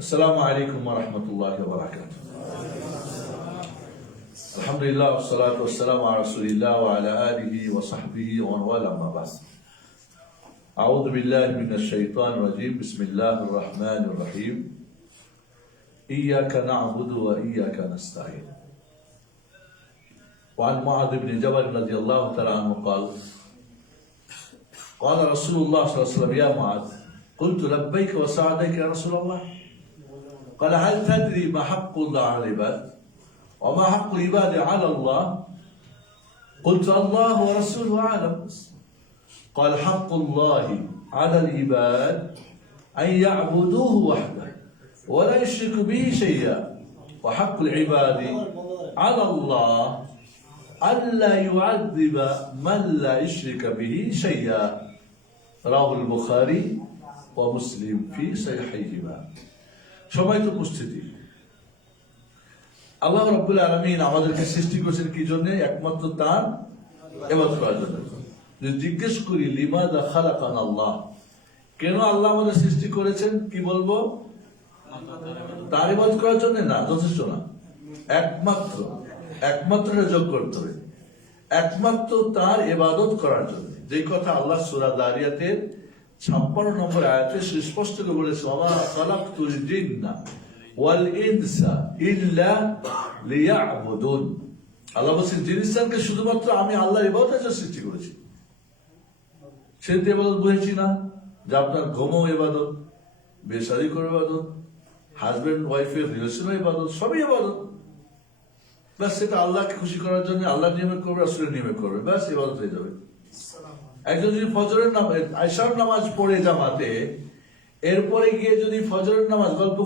Assalamu alaikum wa rahmatullahi wa barakatuh. Alhamdulillah, wa salatu wa salamu ala rasulillah wa ala alihi wa sahbihi wa man wala ma ba'd. A'udhu billahi minash shaitanir rajim. Bismillahir rahmanir rahim. Iyyaka na'budu wa iyyaka nasta'in. وعن معاذ بن جبل رضي الله تعالى عنه قال رسول الله صلى الله عليه وسلم: يا معاذ، قلت لبيك وسعديك يا رسول الله. قال: هل تدري ما حق الله على العباد وما حق العباد على الله؟ قلت: الله ورسوله أعلم. قال: حق الله على العباد أن يعبدوه وحده ولا يشركوا به شيئا، وحق العباد على الله ألا يعذب من لا يشرك به شيئا. رواه البخاري ومسلم في صحيحهما. সম্মানিত উপস্থিতি, আল্লাহ রাব্বুল আলামিন আমাদেরকে সৃষ্টি করেছেন কি জন্য? একমাত্র তার ইবাদত করার জন্য। যদি জিজ্ঞেস করি লিমাযা খালাকানা আল্লাহ, কেন আল্লাহ আমাদের সৃষ্টি করেছেন, কি বলবো? তার ইবাদত করার জন্য না, যথেষ্ট না। একমাত্র যোগ করতে হবে, একমাত্র তার ইবাদত করার জন্য। যে কথা আল্লাহ সূরা যারিয়াতের 56 নম্বর আয়াতে সুস্পষ্ট করে বলেছে, ওয়া খালাকতুল জিন্না ওয়াল ইনসা ইল্লা লিয়াবুদুন। আল্লাহ বলেছেন জিন ইনসানকে শুধুমাত্র আমি আল্লাহর ইবাদতের জন্য সৃষ্টি করেছি। সেটা ইবাদত বুঝেছি না যে আপনার ঘুমও ইবাদত, বেশারি করে ইবাদত, হাজবেন্ড ওয়াইফের রিলেশনও ইবাদত, সবই ইবাদত। ব্যাস সেটা আল্লাহকে খুশি করার জন্য আল্লাহর নিয়মে করবে, রাসূলের নিয়মে করবে, ব্যাস ইবাদত হয়ে যাবে। একজন যদি ফজরের নামাজ, আয়শার নামাজ পড়ে জামাতে, এরপরে গিয়ে যদি ফজরের নামাজ গল্প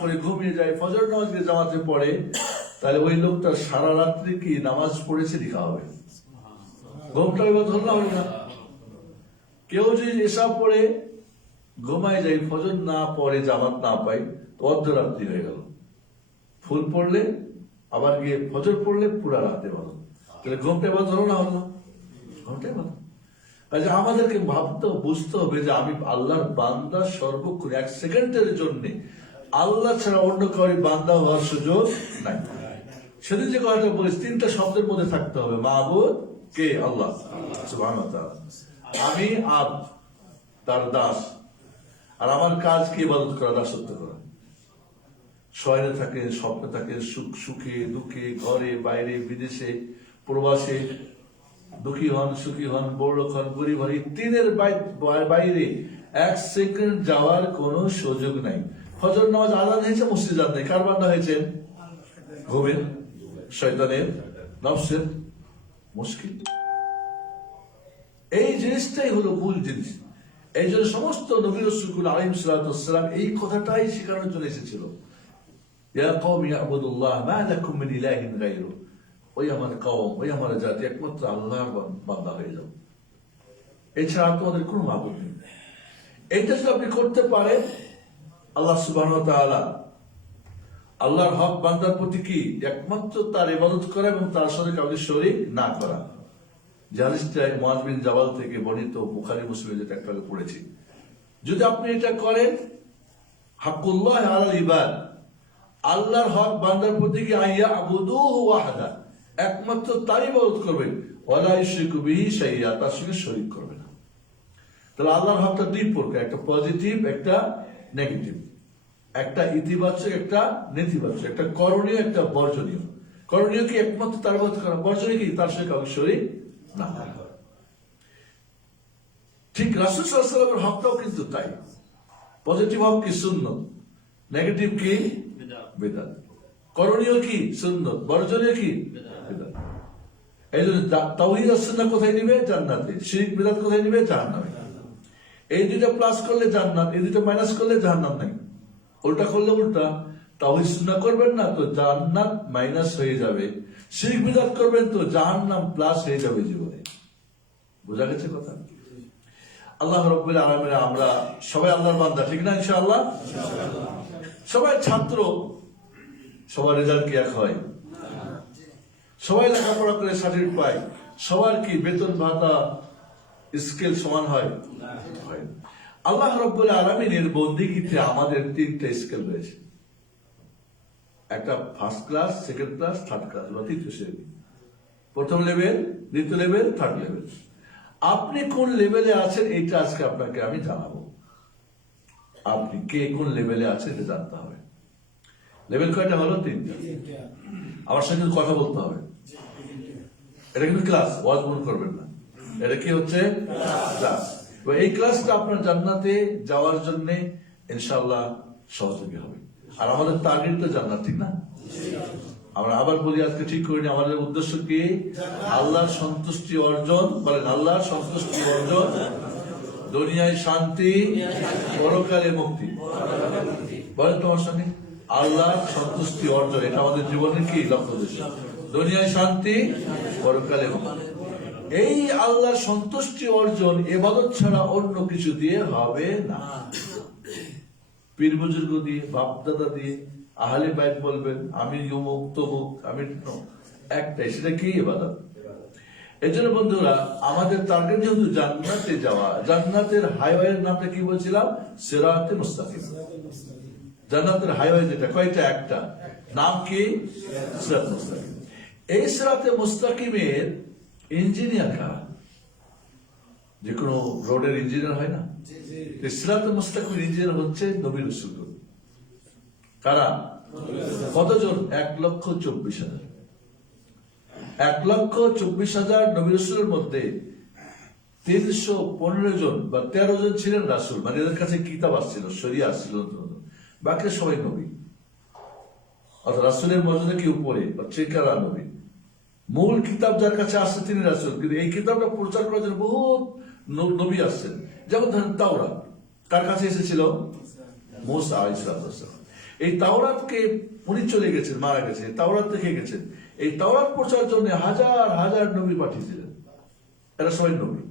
করে ঘুমিয়ে যায়, ফজরের নামাজ গিয়ে জামাতে পড়ে, তাহলে ওই লোকটা সারা রাত্রি কি নামাজ পড়েছে লিখা হবে। ঘুমটা এবার ধরলাম না। কেউ যদি এসা পড়ে ঘুমায় যায়, ফজর না পড়ে, জামাত না পাই, তো অর্ধরাত্রি হয়ে গেল। ফুল পড়লে আবার গিয়ে ফজর পড়লে পুরা রাতে ভালো, তাহলে ঘুমটা এবার ধরো না হলো, ঘুমটাই ভালো। কাজে আমাদেরকে ভাবতে বুঝতে হবে যে আমি আল্লাহর বান্দা, সর্বক্ষণ এক সেকেন্ডের জন্য আল্লাহ ছাড়া অন্য কারো বান্দা হওয়ার সুযোগ নাই। সেদিন যে কথাটা বলেছি, তিনটা শব্দের মধ্যে থাকতে হবে। মাবুদ কে? আল্লাহ সুবহানাহু ওয়া তাআলা। আমি আব্দ, তার দাস, আর আমার কাজ কি? ইবাদত করা, দাসত্ব করা। শয়নে থাকে, স্বপ্নে থাকে, সুখে দুঃখে, ঘরে বাইরে, বিদেশে প্রবাসে, দুঃখী হন সুখী হন, বড় হন গরিব হন, এই তিনের বাইরে এক সেকেন্ড যাওয়ার কোন সুযোগ নাই। ফজর নামাজ আযান হয়েছে, মসজিদ যান নাই, কার বান্দা হয়েছে? ঘুমের, শয়তানের, নফসের। মুশকিল। এই জিনিসটাই হলো মূল জিনিস। এই জন্য সমস্ত নবী রাসূল আলাইহিস সালাতু ওয়াস সালাম এই কথাটাই শেখানোর জন্য এসেছিল। ইয়া কওমি ইবুদুল্লাহ মা লাকুম মিন ইলাহিন গায়রুহু। ওই আমার কওম, ওই আমার জাতি, একমাত্র আল্লাহর বান্দা হয়ে যাও, এছাড়া তোমাদের কোনো মাবুদ নেই। এইটা যদি আপনি করতে পারেন, আল্লাহ সুবহানাহু ওয়া তাআলা আল্লাহর হক বান্দার প্রতি কি? একমাত্র তার ইবাদত করা এবং তার সাথে কাউকে শরীক না করা। যে হাদিসটা মুআয বিন জাবাল থেকে বর্ণিত, বুখারী মুসলিমে যেটা একটু আগে পড়েছি। যদি আপনি এটা করেন, হাক্কুল্লাহ আলাল ইবাদ, আল্লাহর হক বান্দার প্রতি কি? আইয়া আবুদুহু ওয়াহদা, একমাত্র তারই ইবাদত করবেন, ওয়ালা ইউশরিকু বিহি শাইআ, তার সঙ্গে শরীক করবে না। তাহলে আল্লাহর হকটা দুই প্রকার, একটা পজিটিভ, একটা নেগেটিভ, একটা ইতিবাচক, একটা নেতিবাচক, একটা করণীয়, একটা বর্জনীয়। করণীয় কি? একমাত্র তার ইবাদত করা। বর্জনীয় কি? তার সঙ্গে কাউকে শরীক না করা। ঠিক রাসূল সাল্লাল্লাহু আলাইহি ওয়াসাল্লামের হকটাও কিন্তু তাই। পজিটিভ হক কি? সুন্নাত। নেগেটিভ কি? বিদআত। করণীয় কি? সুন্নাত। বর্জনীয় কি? বিদআত। এই জন্য তাওহীদ আর সুন্নাহ কোথায় নিবে? জান্নাতে। শিরক বিদআত কোথায় নিবে? জাহান্নামে। এই দুইটা প্লাস করলে জান্নাত, এই দুইটা মাইনাস করলে জাহান্নাম নাই। উল্টা করলে উল্টা। তাওহীদ সুন্নাহ করবেন না তো জান্নাত মাইনাস হয়ে যাবে, শিরক বিদআত করবেন তো জাহান্নাম প্লাস হয়ে যাবে জীবনে। বোঝা গেছে কথা? আল্লাহ রাব্বুল আলামিন, আমরা সবাই আল্লাহর বান্দা, ঠিক না? ইনশাআল্লাহ সবাই ছাত্র, সবার রেজাল্ট কি এক হয়? সবাই লেখাপড়া করে সার্টিফিকেট পায়, সবার কি বেতন ভাতা স্কেল সমান হয়? আল্লাহ রাব্বুল আলামিনের বন্দেগীতে আমাদের 3টা স্কেল রয়েছে। একটা first class, second class, third class বা তৃতীয় শ্রেণী। প্রথম লেভেল, দ্বিতীয় লেভেল, থার্ড লেভেল। আপনি কোন লেভেলে আছেন এটা আজকে আপনাকে আমি জানাবো। আপনি কে কোন লেভেলে আছেন এটা জানতে হবে। লেভেল কয়টা হলো? 3টা। আমার সঙ্গে কথা বলতে হবে। এটা কিন্তু ক্লাস, ওয়াজ মনে করবেন না। এটা কি হচ্ছে? ক্লাস। এই ক্লাসটা আপনার জান্নাতে যাওয়ার জন্য ইনশাআল্লাহ সহযোগী হবে। আর আমাদের টার্গেট তো জান্নাত, ঠিক না? আমরা আবার বলি, আজকে ঠিক করিনি আমাদের উদ্দেশ্য কি? আল্লাহর সন্তুষ্টি অর্জন। বলেন, আল্লাহর সন্তুষ্টি অর্জন, দুনিয়ায় শান্তি, পরকালে মুক্তি। বলেন তোমার সঙ্গে, আল্লাহর সন্তুষ্টি অর্জন, এটা আমাদের জীবনের কি লক্ষ্য উদ্দেশ্য। দুনিয়ায় শান্তি, পরকালে মুক্তি। এই আল্লাহর সন্তুষ্টি অর্জন ইবাদত ছাড়া অন্য কিছু দিয়ে হবে না। পীর বুজুর্গ দিয়ে, বাপদাদা দিয়ে, আহলে বাইত বলবেন আমি অমুক তমুক, আমি একটাই, সেটা কি? ইবাদত। এই জন্য বন্ধুরা, আমাদের টার্গেট যেহেতু জান্নাতে যাওয়া, জান্নাতের হাইওয়ের নামটা কি বলছিলাম? সিরাতে মুস্তাকিম। জান্নাতের হাইওয়ে যেটা, কয়টা? একটা। নাম কি? সিরাতে মুস্তাকিম। এই সিরাতে মুস্তাকিমের ইঞ্জিনিয়ার কারা? যে কোনো রোডের ইঞ্জিনিয়ার হয় না? সিরাতে মুস্তাকিমের ইঞ্জিনিয়ার হচ্ছে নবী রাসূলগণ। কারা? কতজন? 1,24,000। 1,24,000 নবী রাসূলের মধ্যে 315 জন বা 13 জন ছিলেন রাসূল, মানে এদের কাছে কিতাব আসছিল, শরিয়া আসছিল। বাকি সবাই নবী। অর্থাৎ রাসূলের মর্যাদা কি উপরে, কারা? নবী। মূল কিতাব যার কাছে আসছে তিনি রাসূল, কিন্তু এই কিতাবটা প্রচার করার জন্য বহুত নবী আসছেন। যেমন ধরেন তাওরাত কার কাছে এসেছিল? মুসা আলাইহিস সালাম। এই তাওরাতকে উনি চলে গেছেন, মারা গেছেন, তাওরাত দেখে গেছেন। এই তাওরাত প্রচারের জন্য হাজার হাজার নবী পাঠিয়েছিলেন। এরা সবাই নবী।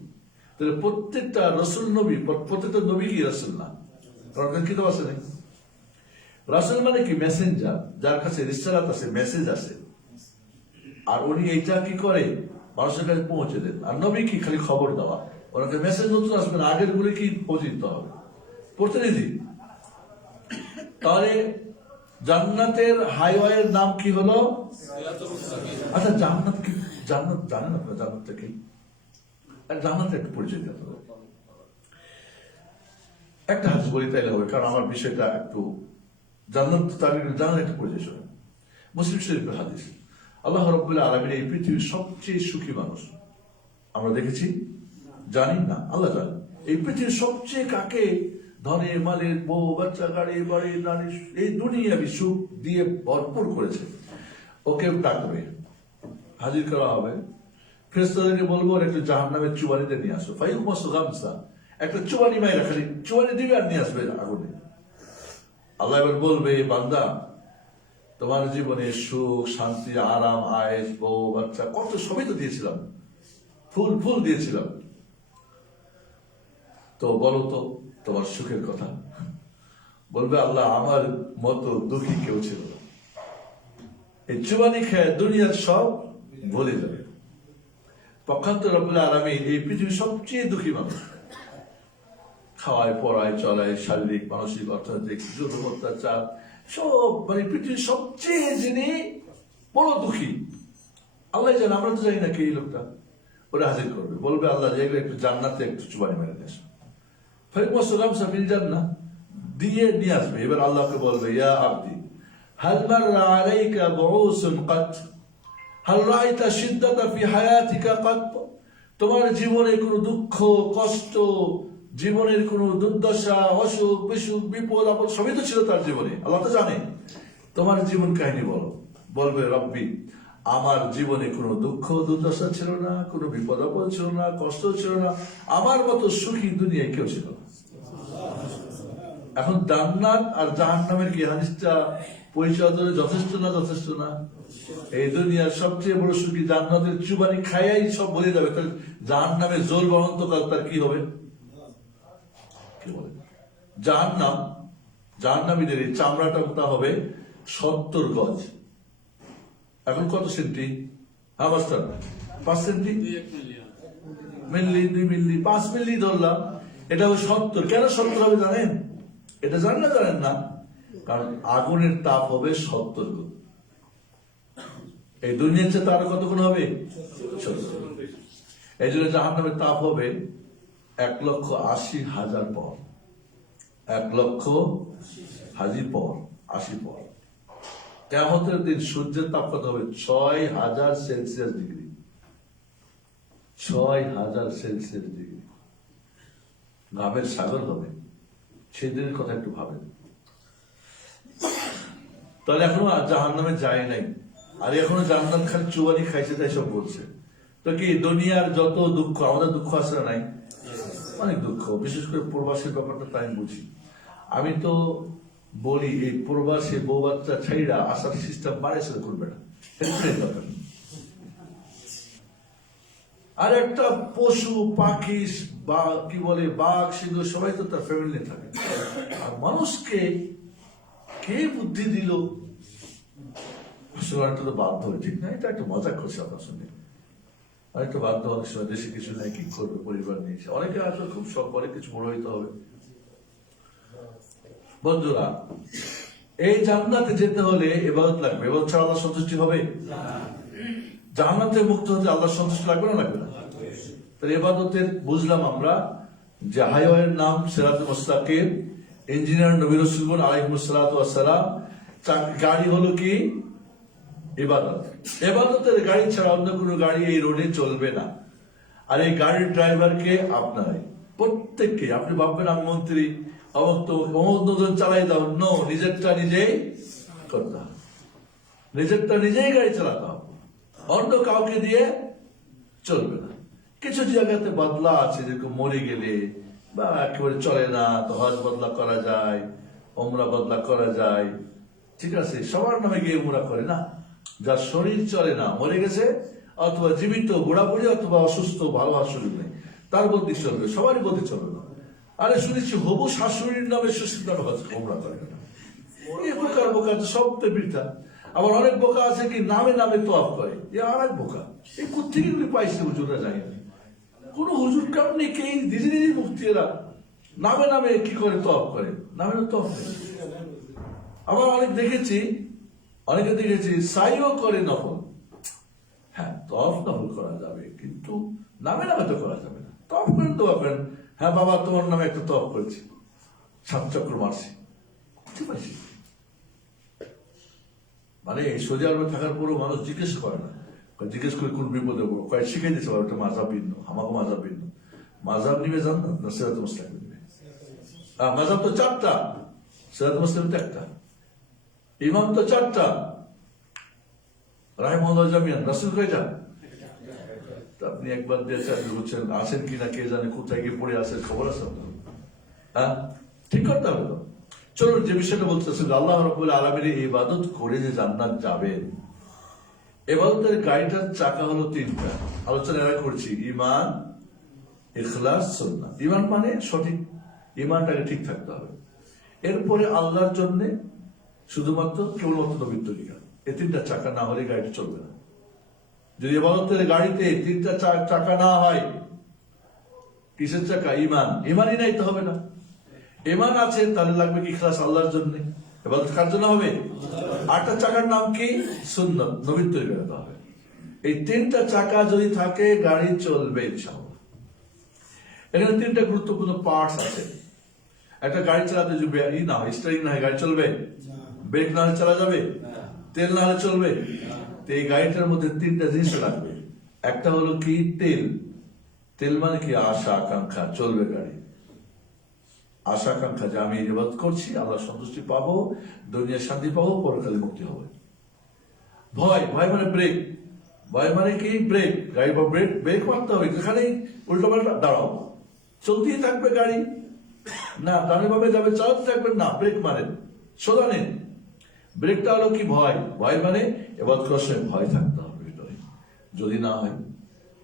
তাহলে প্রত্যেকটা রসুল নবী, প্রত্যেকটা নবী কি রাসূল না? কারণ কিতাব আছে নাকি? রাসূল মানে কি? মেসেঞ্জার, যার কাছে রিসালাত আছে, মেসেজ আছে। আর উনি এইটা কি করে? মানুষের কাছে পৌঁছে দেন। আর নবী কি? খালি খবর দেওয়া। ওনাকে মেসেজ নতুন আসবে না, আগের গুলি কি পৌঁছে দিতে হবে, প্রতিনিধি। তাহলে জান্নাতের হাইওয়ের নাম কি হলো? আচ্ছা, জান্নাত কি? জান্নাত জানেন আপনারা? জান্নাতটা কি? জান্নাতের একটু পরিচয় দিতে হবে। একটা হাদিস বলি তাইলে হবে, কারণ আমার বিষয়টা একটু জান্নাত জানার একটা পরিচয় শোনেন। মুসলিম শরীফের হাদিস। আল্লাহ রাব্বুল আলামিন এই পৃথিবীর সবচেয়ে সুখী মানুষ আমরা দেখেছি? জানি না? আল্লাহ জানেন। এই পৃথিবীর সবচেয়ে কাকে ধনে মালের, বউ বাচ্চা, গাড়ি বাড়ি, নারী, এই দুনিয়াবি সুখ দিয়ে ভরপুর করেছে। ওকে ডাকবে, হাজির করা হবে। ফেরেশতাদেরকে বলবো একটু জাহান্নামের চুবানিতে নিয়ে আসো। ফাইকুমাসু গামসা, একটা চুবানি মাইরা খালি চুবানি দিবে আর নিয়ে আসবে আগুনে। আল্লাহ এবার বলবে, বান্দা তোমার জীবনে সুখ, শান্তি, আরাম, আয়েশ, বউ বাচ্চা কত সবই তো দিয়েছিলাম, ফুল ফুল দিয়েছিলাম, তো বলো তো তোমার সুখের কথা। বলবে আল্লাহ, আমার মতো দুঃখী কেউ ছিল না। এই চুবানি খেয়ে দুনিয়ার সব ভুলে যাবে। পক্ষান্তর রব্বুল আলামিন এই পৃথিবীর সবচেয়ে দুঃখী মানুষ। খাওয়ায়, পড়ায়, চলায়, শারীরিক, মানসিক, অর্থনৈতিক, জুলুম, অত্যাচার, সব, মানে পৃথিবীর সবচেয়ে যিনি বড় দুঃখী। আল্লাহ জান, আমরা তো জানি না কে এই লোকটা। ওরা হাজির করবে, বলবে আল্লাহ যেগুলো একটু জান্নাতে একটু চুবানি মেরে নিয়ে আসো। ফাইকুমাসুলাম সাফিল জান্নাহ দিয়ে নিয়ে আসবে। এবার আল্লাহকে বলবে, ইয়া আবদি হাল মাররা আলাইকা বুউসুন কাত, হাল রাআইতা শিদ্দাতা ফি হায়াতিকা কাত। তোমার জীবনে কোনো দুঃখ, কষ্ট, জীবনের কোনো দুর্দশা, অসুখ, বিসুখ, বিপদ আপদ সবই তো ছিল তার জীবনে। আল্লাহ তো জানে। তোমার জীবন কাহিনী বলো। বলবে, রব্বি আমার জীবনে কোনো দুঃখ দুর্দশা ছিল না, কোনো বিপদ আপদ ছিল না, কষ্ট ছিল না, আমার মতো সুখী দুনিয়ায় কেউ ছিল না। এখন জান্নাত আর জাহান্নামের কি হাদিসটা পরিচয় ধরে যথেষ্ট না? যথেষ্ট না? এই দুনিয়ার সবচেয়ে বড় সুখী জান্নাতের চুবানি খাইয়াই সব বলে যাবে, তাহলে জাহান্নামের জোর বহন্তকাল তার কি হবে? কি বলে? জাহান্নামীদের এই চামড়াটা মোটা হবে 70 গজ। এখন কত সেন্টি? আমার 5 সেন্টি, মিল্লি, 2 মিল্লি, 5 মিল্লি ধরলাম। এটা হবে 70। কেন 70 হবে জানেন? এটা জানেন না? কারণ আগুনের তাপ হবে 70 গুণ। এই দুনিয়ার চেয়ে তার কত গুণ হবে? 70। এই জন্য জাহান্নামের তাপ হবে 1,80,000 পর। 1,80,000 পর, 80 পর। কিয়ামতের দিন সূর্যের তাপ কত হবে? 6,000 সেলসিয়াস ডিগ্রি। 6,000 Celsius degree. ঘামের সাগর হবে। সেদিনের কথা একটু ভাবেন। তাহলে এখনো জাহান্নামে যায় নাই, আর এখনো জান্নাত খালি চুয়ানি খাইছে তাই সব বলছে। তো কি দুনিয়ার যত দুঃখ, আমাদের দুঃখ আছে না নাই? অনেক দুঃখ, বিশেষ করে প্রবাসীর ব্যাপারটা তাই আমি বুঝি। আমি তো বলি এই প্রবাসী বউ বাচ্চা ছাইরা আসার সিস্টেম বাড়াইছে করবে না, দরকার। আর একটা পশু পাখি বা কি বলে বাঘ সিংহ সবাই তো তার ফ্যামিলি থাকে। আর মানুষকে কে বুদ্ধি দিল? আসলে একটা তো বাধ্য, ঠিক না? এটা একটা মজা করছে আপনার সঙ্গে। আরেকটা বাধ্য, অনেক সময় দেশে কিছু নেই, কি করবে পরিবার নিয়ে। অনেকে আসলে খুব শখ করে কিছু বড় হইতে হবে। বন্ধুরা, এই জান্নাতে যেতে হলে ইবাদত লাগবে। ইবাদত ছাড়া আল্লাহ সন্তুষ্টি হবে? জাহান্নাম থেকে মুক্ত হতে আল্লাহ সন্তুষ্টি লাগবে না, লাগবে না? তাহলে ইবাদতের বুঝলাম আমরা যে হাইওয়ের নাম সিরাতুল মুস্তাকিম, ইঞ্জিনিয়ার নবী রাসূল আলাইহিস সালাতু ওয়াস সালাম। গাড়ি হলো কি? ইবাদত। ইবাদতের গাড়ি ছাড়া অন্য কোনো গাড়ি এই রোডে চলবে না। আর এই গাড়ির ড্রাইভারকে আপনারাই, প্রত্যেককে। আপনি ভাববেন আমি মন্ত্রী, অমুক চালাই দাও। নো, নিজেরটা নিজেই করতে হবে। নিজেরটা নিজেই গাড়ি চালাতে হবে, অন্য কাউকে দিয়ে চলবে না। কিছু জায়গাতে বদলা আছে, যেরকম মরে গেলে বা একেবারে চলে না, তো হজ বদলা করা যায়, ওমরা বদলা করা যায়, ঠিক আছে। সবার নামে গিয়ে উমরা করে না। যার শরীর চলে না, মরে গেছে, অথবা জীবিত বুড়াবুড়ি, অথবা অসুস্থ, ভালো শরীর নেই, তার বদলি চলবে, সবারই বদলি চলবে না। আরে শুনেছি হবু শাশুড়ির নামে সুশীল নামে হজ ওমরা করে না। এই বোকার বোকা সব তো বৃথা। আবার অনেক বোকা আছে কি নামে নামে তোয়াফ করে, এ আর এক বোকা। এই কোথেকে পাইছে হুজুররা যায় না। কোন হুজুর কারণ নেই, কে নিজে নিজেই মুক্তি। এরা নামে নামে কি করে তোয়াফ করে, নামে তোয়াফ করে। আবার অনেকে দেখেছি সাইও করে নফল। হ্যাঁ, তওয়াফ নফল করা যাবে, কিন্তু নামে নামে তো করা যাবে না। তওয়াফ করেন, দোয়া করেন, হ্যাঁ বাবা তোমার নামে একটা তওয়াফ করেছি, 7 চক্র মারছি, ঠিক আছে। মানে সৌদি আরবে থাকার পরও মানুষ জিজ্ঞেস করে না, জিজ্ঞেস করে কোন বিপদে পড়বো, কয়েক শিখে দিচ্ছে একটা মাঝাব ভিন্ন, আমাকে মাঝাব ভিন্ন। মাঝাব নিবে জান না, সিরাতুল মুস্তাকিম নিবে। মাঝাব তো 4টা, সিরাতুল মুস্তাকিম তো একটা, ইমাম তো 4টা, রাহিমাহুল্লাহ জামিয়ান, রাসূল কয়টা? আপনি একবার দিয়েছেন, বুঝছেন আছেন কিনা কে জানে, কোথায় গিয়ে পড়ে আছেন, খবর আছে? হ্যাঁ, ঠিক করতে হবে তো। চলুন, যে বিষয়টা বলতেছেন, আল্লাহ রাব্বুল আলামিন ইবাদত করে যে জান্নাত যাবেন, ইবাদতের গাড়িটার চাকা হলো 3টা। আলোচনা এরা করছি, ঈমান, ইখলাস, সুন্নাহ। ঈমান মানে সঠিক, ঈমানটাকে ঠিক থাকতে হবে। এরপরে আল্লাহর জন্য শুধুমাত্র কেবলমাত্র নবীর তরিকা। এই 3টা চাকা না হলে গাড়িটা চলবে না। যদি ইবাদতের গাড়িতে 3টা চাকা না হয়, কিসের চাকা? ঈমান। ঈমানই নাই তো হবে না। ঈমান আছে তাহলে লাগবে কি? ইখলাস, আল্লাহর জন্য। ইবাদত কার জন্য হবে? 8টা চাকার নাম কি? সুন্নাত, নবীর তরিকা হবে। এই 3টা চাকা যদি থাকে, গাড়ি চলবে ইনশাআল্লাহ। এখানে 3টা গুরুত্বপূর্ণ পার্টস আছে। একটা গাড়ি চালাতে যদি না হয়, স্টিয়ারিং না হয়, গাড়ি চলবে? ব্রেক না হলে চালা যাবে? তেল না হলে চলবে? তো এই গাড়িটার মধ্যে 3টা জিনিস লাগবে। একটা হলো কি? তেল। তেল মানে কি? আশা আকাঙ্ক্ষা, চলবে গাড়ি। আশা আকাঙ্ক্ষা যে আমি ইবাদত করছি, আল্লাহ সন্তুষ্টি পাবো, দুনিয়ার শান্তি পাবো, পরকালে মুক্তি হবে। ভয়, ভয় মানে ব্রেক। ভয় মানে কি? ব্রেক। গাড়ি বা ব্রেক মারতে হবে, যেখানেই উল্টো পাল্টা দাঁড়াও, চলতেই থাকবে গাড়ি। না ডানে ভাবে যাবে, চালাতে থাকবেন না, ব্রেক মারেন, সোজা নেন। ব্রেকটা হলো কি? ভয়। ভয় মানে ইবাদত করার সময় ভয় থাকতে হবে ভিতরে। যদি না হয়,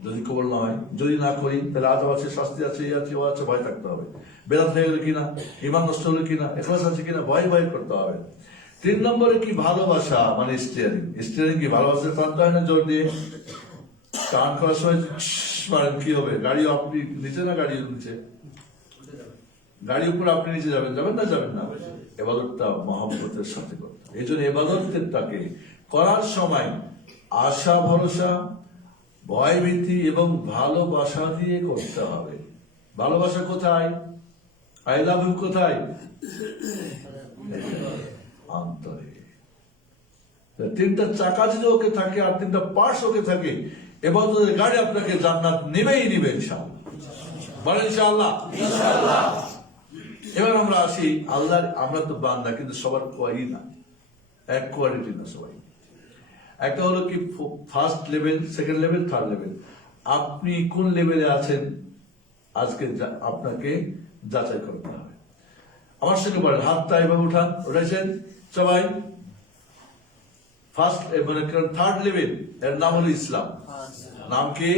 যদি কবল না হয়, যদি না করি, তাহলে আজাব আছে, শাস্তি আছে, এই আছে, ও আছে, ভয় থাকতে হবে। বেদাত হয়ে গেল কিনা, ঈমান নষ্ট হলো কিনা, ইখলাস আছে কিনা, ভয় করতে হবে। 3 নম্বরে কি? ভালোবাসা, মানে স্টিয়ারিং। স্টিয়ারিং কি? ভালোবাসা টানতে হয় না জোর দিয়ে? টান করার সময় মানে কি হবে? গাড়ি আপনি নিচে না গাড়ি নিচে? গাড়ি উপরে আপনি নিচে যাবেন, যাবেন না? যাবেন না। এবাদতটা মহব্বতের সাথে করতে হবে। এই জন্য এবাদতটাকে করার সময় আশা ভরসা, ভয় ভীতি এবং ভালোবাসা দিয়ে করতে হবে। ভালোবাসা কোথায়? আই লাভ ইউ কোথায়? অন্তরে। তিনটা চাকা যদি ওকে থাকে আর তিনটা পার্টস ওকে থাকে, এবাদতের গাড়ি আপনাকে জান্নাত নেবেই নিবে ইনশাআল্লাহ। বলেন ইনশাআল্লাহ। এবার আমরা আসি আল্লাহর, আমরা তো বান্দা কিন্তু সবার কোয়াই না, এক কোয়ালিটি না সবাই। একটা হলো কি first level, second level, third level. আপনি কোন লেভেলে আছেন আজকে আপনাকে যাচাই করতে হবে। আমার সঙ্গে বলেন, হাতটা এভাবে উঠান, উঠেছেন সবাই। ফার্স্ট মানে থার্ড লেভেল, এর নাম হলো ইসলাম। নাম কি?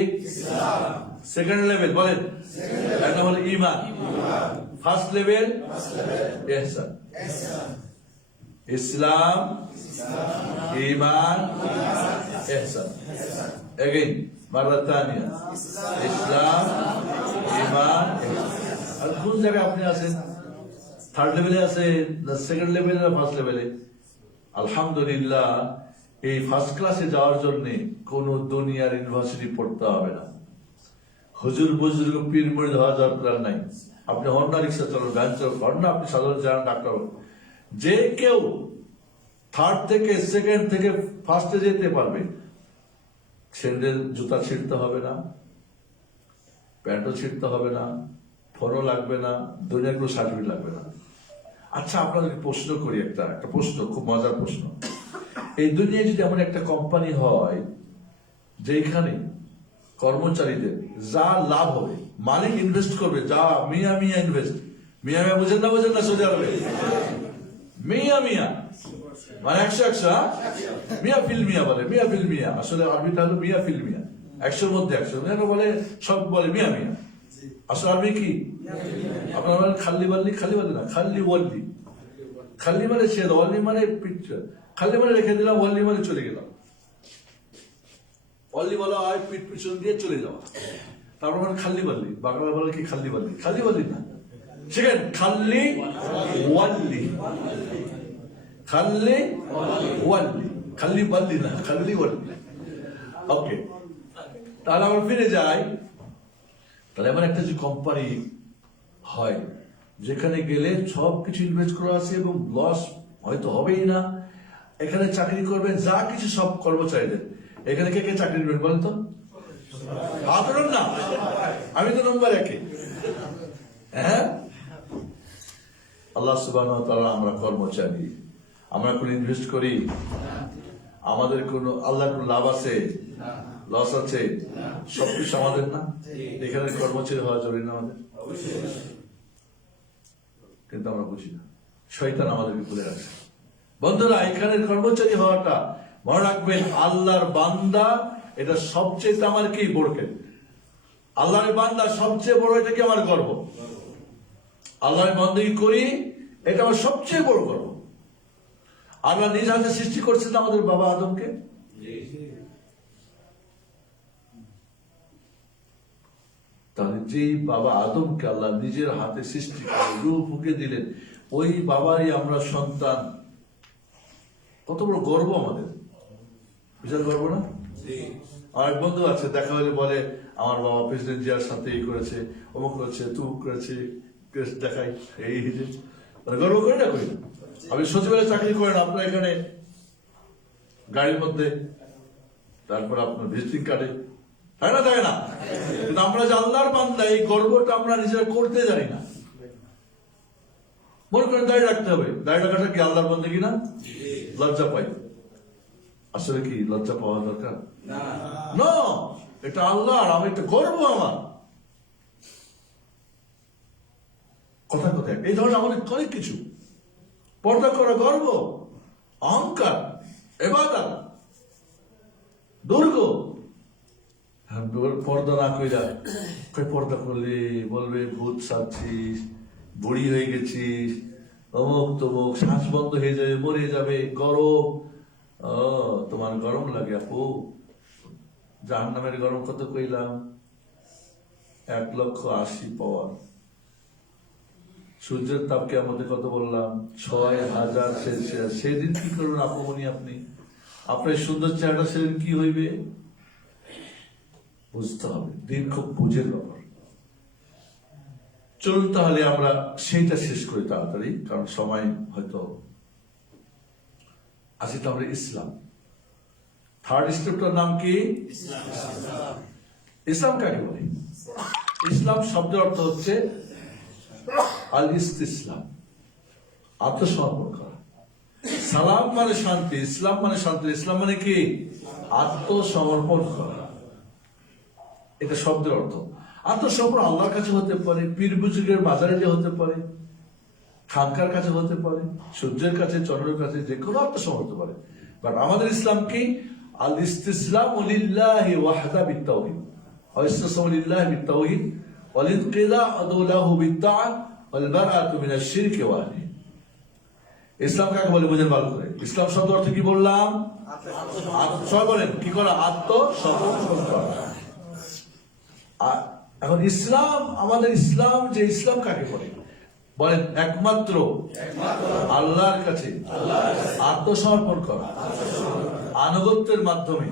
সেকেন্ড লেভেল বলেন, এর নাম হলো ঈমান। ফার্স্ট লেভেল ইহসান। ইসলাম, ঈমান, ইহসান। এগেইন মাররা তানিয়া, ইসলাম, ঈমান, ইহসান। আর কোন জায়গায় আপনি আছেন? থার্ড লেভেলে আছেন না সেকেন্ড লেভেলে না ফার্স্ট লেভেলে? আলহামদুলিল্লাহ, এই ফার্স্ট ক্লাসে যাওয়ার জন্য কোন দুনিয়ার ইউনিভার্সিটি পড়তে হবে না। হুজুর বুজুর্গ পীর মুরিদ হওয়া দরকার নাই। আপনি হন্ডা রিক্সা চালান, ভ্যান চালান না, আপনি সাধারণ যান, ডাক্তার। যে কেউ থার্ড থেকে সেকেন্ড থেকে ফার্স্টে যেতে পারবে। স্যান্ডেল জুতা ছিঁড়তে হবে না, প্যান্টও ছিঁড়তে হবে না, ফোনও লাগবে না, দুনিয়ার কোনো সার্টিফিকেট লাগবে না। আচ্ছা, আপনাদের প্রশ্ন করি, একটা প্রশ্ন, খুব মজার প্রশ্ন। এই দুনিয়ায় যদি এমন একটা কোম্পানি হয় যেখানে কর্মচারীদের যা লাভ হবে, মালিক ইনভেস্ট করবে, যা মিয়া মিয়া ইনভেস্ট, মিয়া মিয়া বুঝেন না? বুঝেন না? সৌদি আরবে মিয়া মিয়া মানে 100 মিয়া ফিল মিয়া বলে, মিয়া ফিল মিয়া। আসলে আরবিটা হলো মিয়া ফিল মিয়া, 100-র মধ্যে 100 বলে, সব বলে মিয়া মিয়া। আসলে আরবি কি? আপনারা বলেন খাল্লি বাল্লি, খালি বাল্লি না, খাল্লি ওয়াল্লি। খাল্লি মানে ছেদ, ওয়াল্লি মানে পিকচার। খাল্লি মানে রেখে দিলাম, ওয়াল্লি মানে চলে গেলাম। ওয়াল্লি বলা হয় পিঠ পিছন দিয়ে চলে যাওয়া। তারপর মানে খাল্লি বাল্লি, বাংলা বলে কি খাল্লি বাল্লি? খালি বাল্লি না, সেখানে খাল্লি ওয়াল্লি, খাল্লি ওয়াল্লি, খাল্লি বাল্লি না, খাল্লি ওয়াল্লি। ওকে, তাহলে আমরা ফিরে যাই। তাহলে এমন একটা যে কোম্পানি হয় যেখানে গেলে সবকিছু ইনভেস্ট করা আছে এবং লস হয়তো হবেই না। এখানে চাকরি করবেন যা কিছু সব কর্মচারীদের। এখানে কে কে চাকরি নেবেন বলেন তো? আপনার না, আমি তো নম্বর 1-এ। হ্যাঁ, আল্লাহ সুবহানাহু ওয়া তাআলা, আমরা কর্মচারী, আমরা কোন ইনভেস্ট করি? আমাদের কোন আল্লাহর কোন লাভ আছে? লস আছে? সবকিছু আমাদের না? এখানে কর্মচারী হওয়া জরুরি না আমাদের? কিন্তু আমরা বুঝি না, শয়তান আমাদেরকে ভুলে রাখছে। বন্ধুরা, এখানের কর্মচারী হওয়াটা মনে রাখবেন, আল্লাহর বান্দা, এটা সবচেয়ে আমার কি বড়কে, আল্লাহর বান্দা সবচেয়ে বড়, এটা কি আমার গর্ব। আল্লাহর বান্দাগি করি, এটা আমার সবচেয়ে বড় গর্ব। আল্লাহ নিজ হাতে সৃষ্টি করছেন আমাদের বাবা আদমকে। তাহলে যেই বাবা আদমকে আল্লাহ নিজের হাতে সৃষ্টি করে রূহ ফুঁকে দিলেন, ওই বাবারই আমরা সন্তান। কত বড় গর্ব আমাদের, বিশাল গর্ব না? আমার বন্ধু আছে, দেখা হলে বলে আমার বাবা প্রেসিডেন্ট জিয়ার সাথে এই করেছে, অমুক করেছে, তুমুক করেছে, দেখাই। এই মানে গর্ব করি না, করি না? আপনি সচিবালয়ে চাকরি করেন, আপনার এখানে গাড়ির মধ্যে, তারপর আপনার ভিজিটিং কার্ডে, তাই না? তাই না? কিন্তু আমরা যে আল্লাহর বান্দা, এই গর্বটা আমরা নিজেরা করতে জানি না। মনে করেন দাড়ি রাখতে হবে, দাড়ি রাখাটা কি আল্লাহর বান্দাগি না? লজ্জা পাই। আসলে কি লজ্জা পাওয়া দরকার? না, এটা আল্লাহর, আমি একটা গর্ব আমার। কথা কোথায়? এই ধরনের আমাদের অনেক কিছু, পর্দা করা গর্ব, অহংকার, ইবাদত, দুর্গ। পর্দা না কইরা, পর্দা করলে বলবে ভূত সাজছিস, বুড়ি হয়ে গেছিস, অমুক তমুক, শ্বাস বন্ধ হয়ে যাবে, মরে যাবে, গরম। তোমার গরম লাগে আপু? জাহান্নামের গরম কত কইলাম? 1,80,000 পাওয়ার। সূর্যের তাপকে আমাদের কত বললাম 6000 সেলসিয়াস। সেদিন কি করবেন আপনি? আপনার সুন্দর চেহারা সেদিন কি হইবে বুঝতে হবে। দিন খুব বুঝের ব্যাপার। চলুন তাহলে আমরা সেইটা শেষ করি তাড়াতাড়ি, কারণ সময় হয়তো আসি। তাহলে ইসলাম থার্ড স্টেপটার নাম কি? ইসলাম কাকে বলে? ইসলাম শব্দের অর্থ হচ্ছে আল ইসতিসলাম, আত্মসমর্পণ করা। সালাম মানে শান্তি, ইসলাম মানে শান্তি। ইসলাম মানে কি? আত্মসমর্পণ করা। এটা শব্দের অর্থ। আত্মসমর্পণ আল্লাহর কাছে হতে পারে, পীর বুজুর্গের মাজারে যে হতে পারে, খানকার কাছে হতে পারে, সূর্যের কাছে, চন্দ্রের কাছে, যে কোনো আত্মসমর্পণ হতে পারে। বাট আমাদের ইসলাম কি? আল ইসতিসলাম লিল্লাহি ওয়াহদা বিত্তাওহীদ, ইসতিসলাম লিল্লাহি বিত্তাওহীদ ওয়াল ইনকিয়াদু লাহু বিত্তাআত ওয়াল বারাআতু মিনাশ শিরকি ওয়া আহলিহি। ইসলাম কাকে বলে বুঝেন ভালো করে। ইসলাম শব্দ অর্থ কি বললাম? সবাই বলেন কি করা? আত্মসমর্পণ করা। এখন ইসলাম, আমাদের ইসলাম, যে ইসলাম কাকে বলে বলেন? একমাত্র আল্লাহর কাছে আত্মসমর্পণ করা, আনুগত্যের মাধ্যমে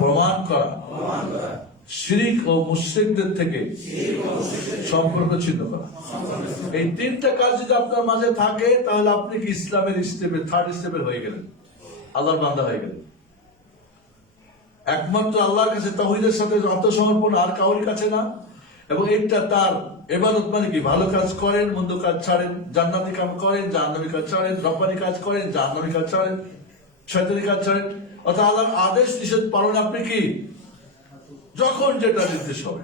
প্রমাণ করা, শিরিক ও মুশরিকদের থেকে সম্পর্ক ছিন্ন করা। এই তিনটা কাজ যদি আপনার মাঝে থাকে, তাহলে আপনি কি ইসলামের স্টেপে, থার্ড স্টেপের হয়ে গেলেন, আল্লাহর বান্দা হয়ে গেলেন। একমাত্র আল্লাহর কাছে তাওহীদের সাথে আত্মসমর্পণ, আর কাউর কাছে না। এবং এটা তার ইবাদত মানে কি? ভালো কাজ করেন, মন্দ কাজ ছাড়েন, জান্নাতি কাজ করেন, জাহান্নামী কাজ ছাড়েন, রব্বানি কাজ করেন, জাহান্নামী কাজ ছাড়েন, শয়তানি কাজ ছাড়েন। অর্থাৎ আল্লাহর আদেশ নিষেধ পালন আপনি কি যখন যেটা নির্দেশ হবে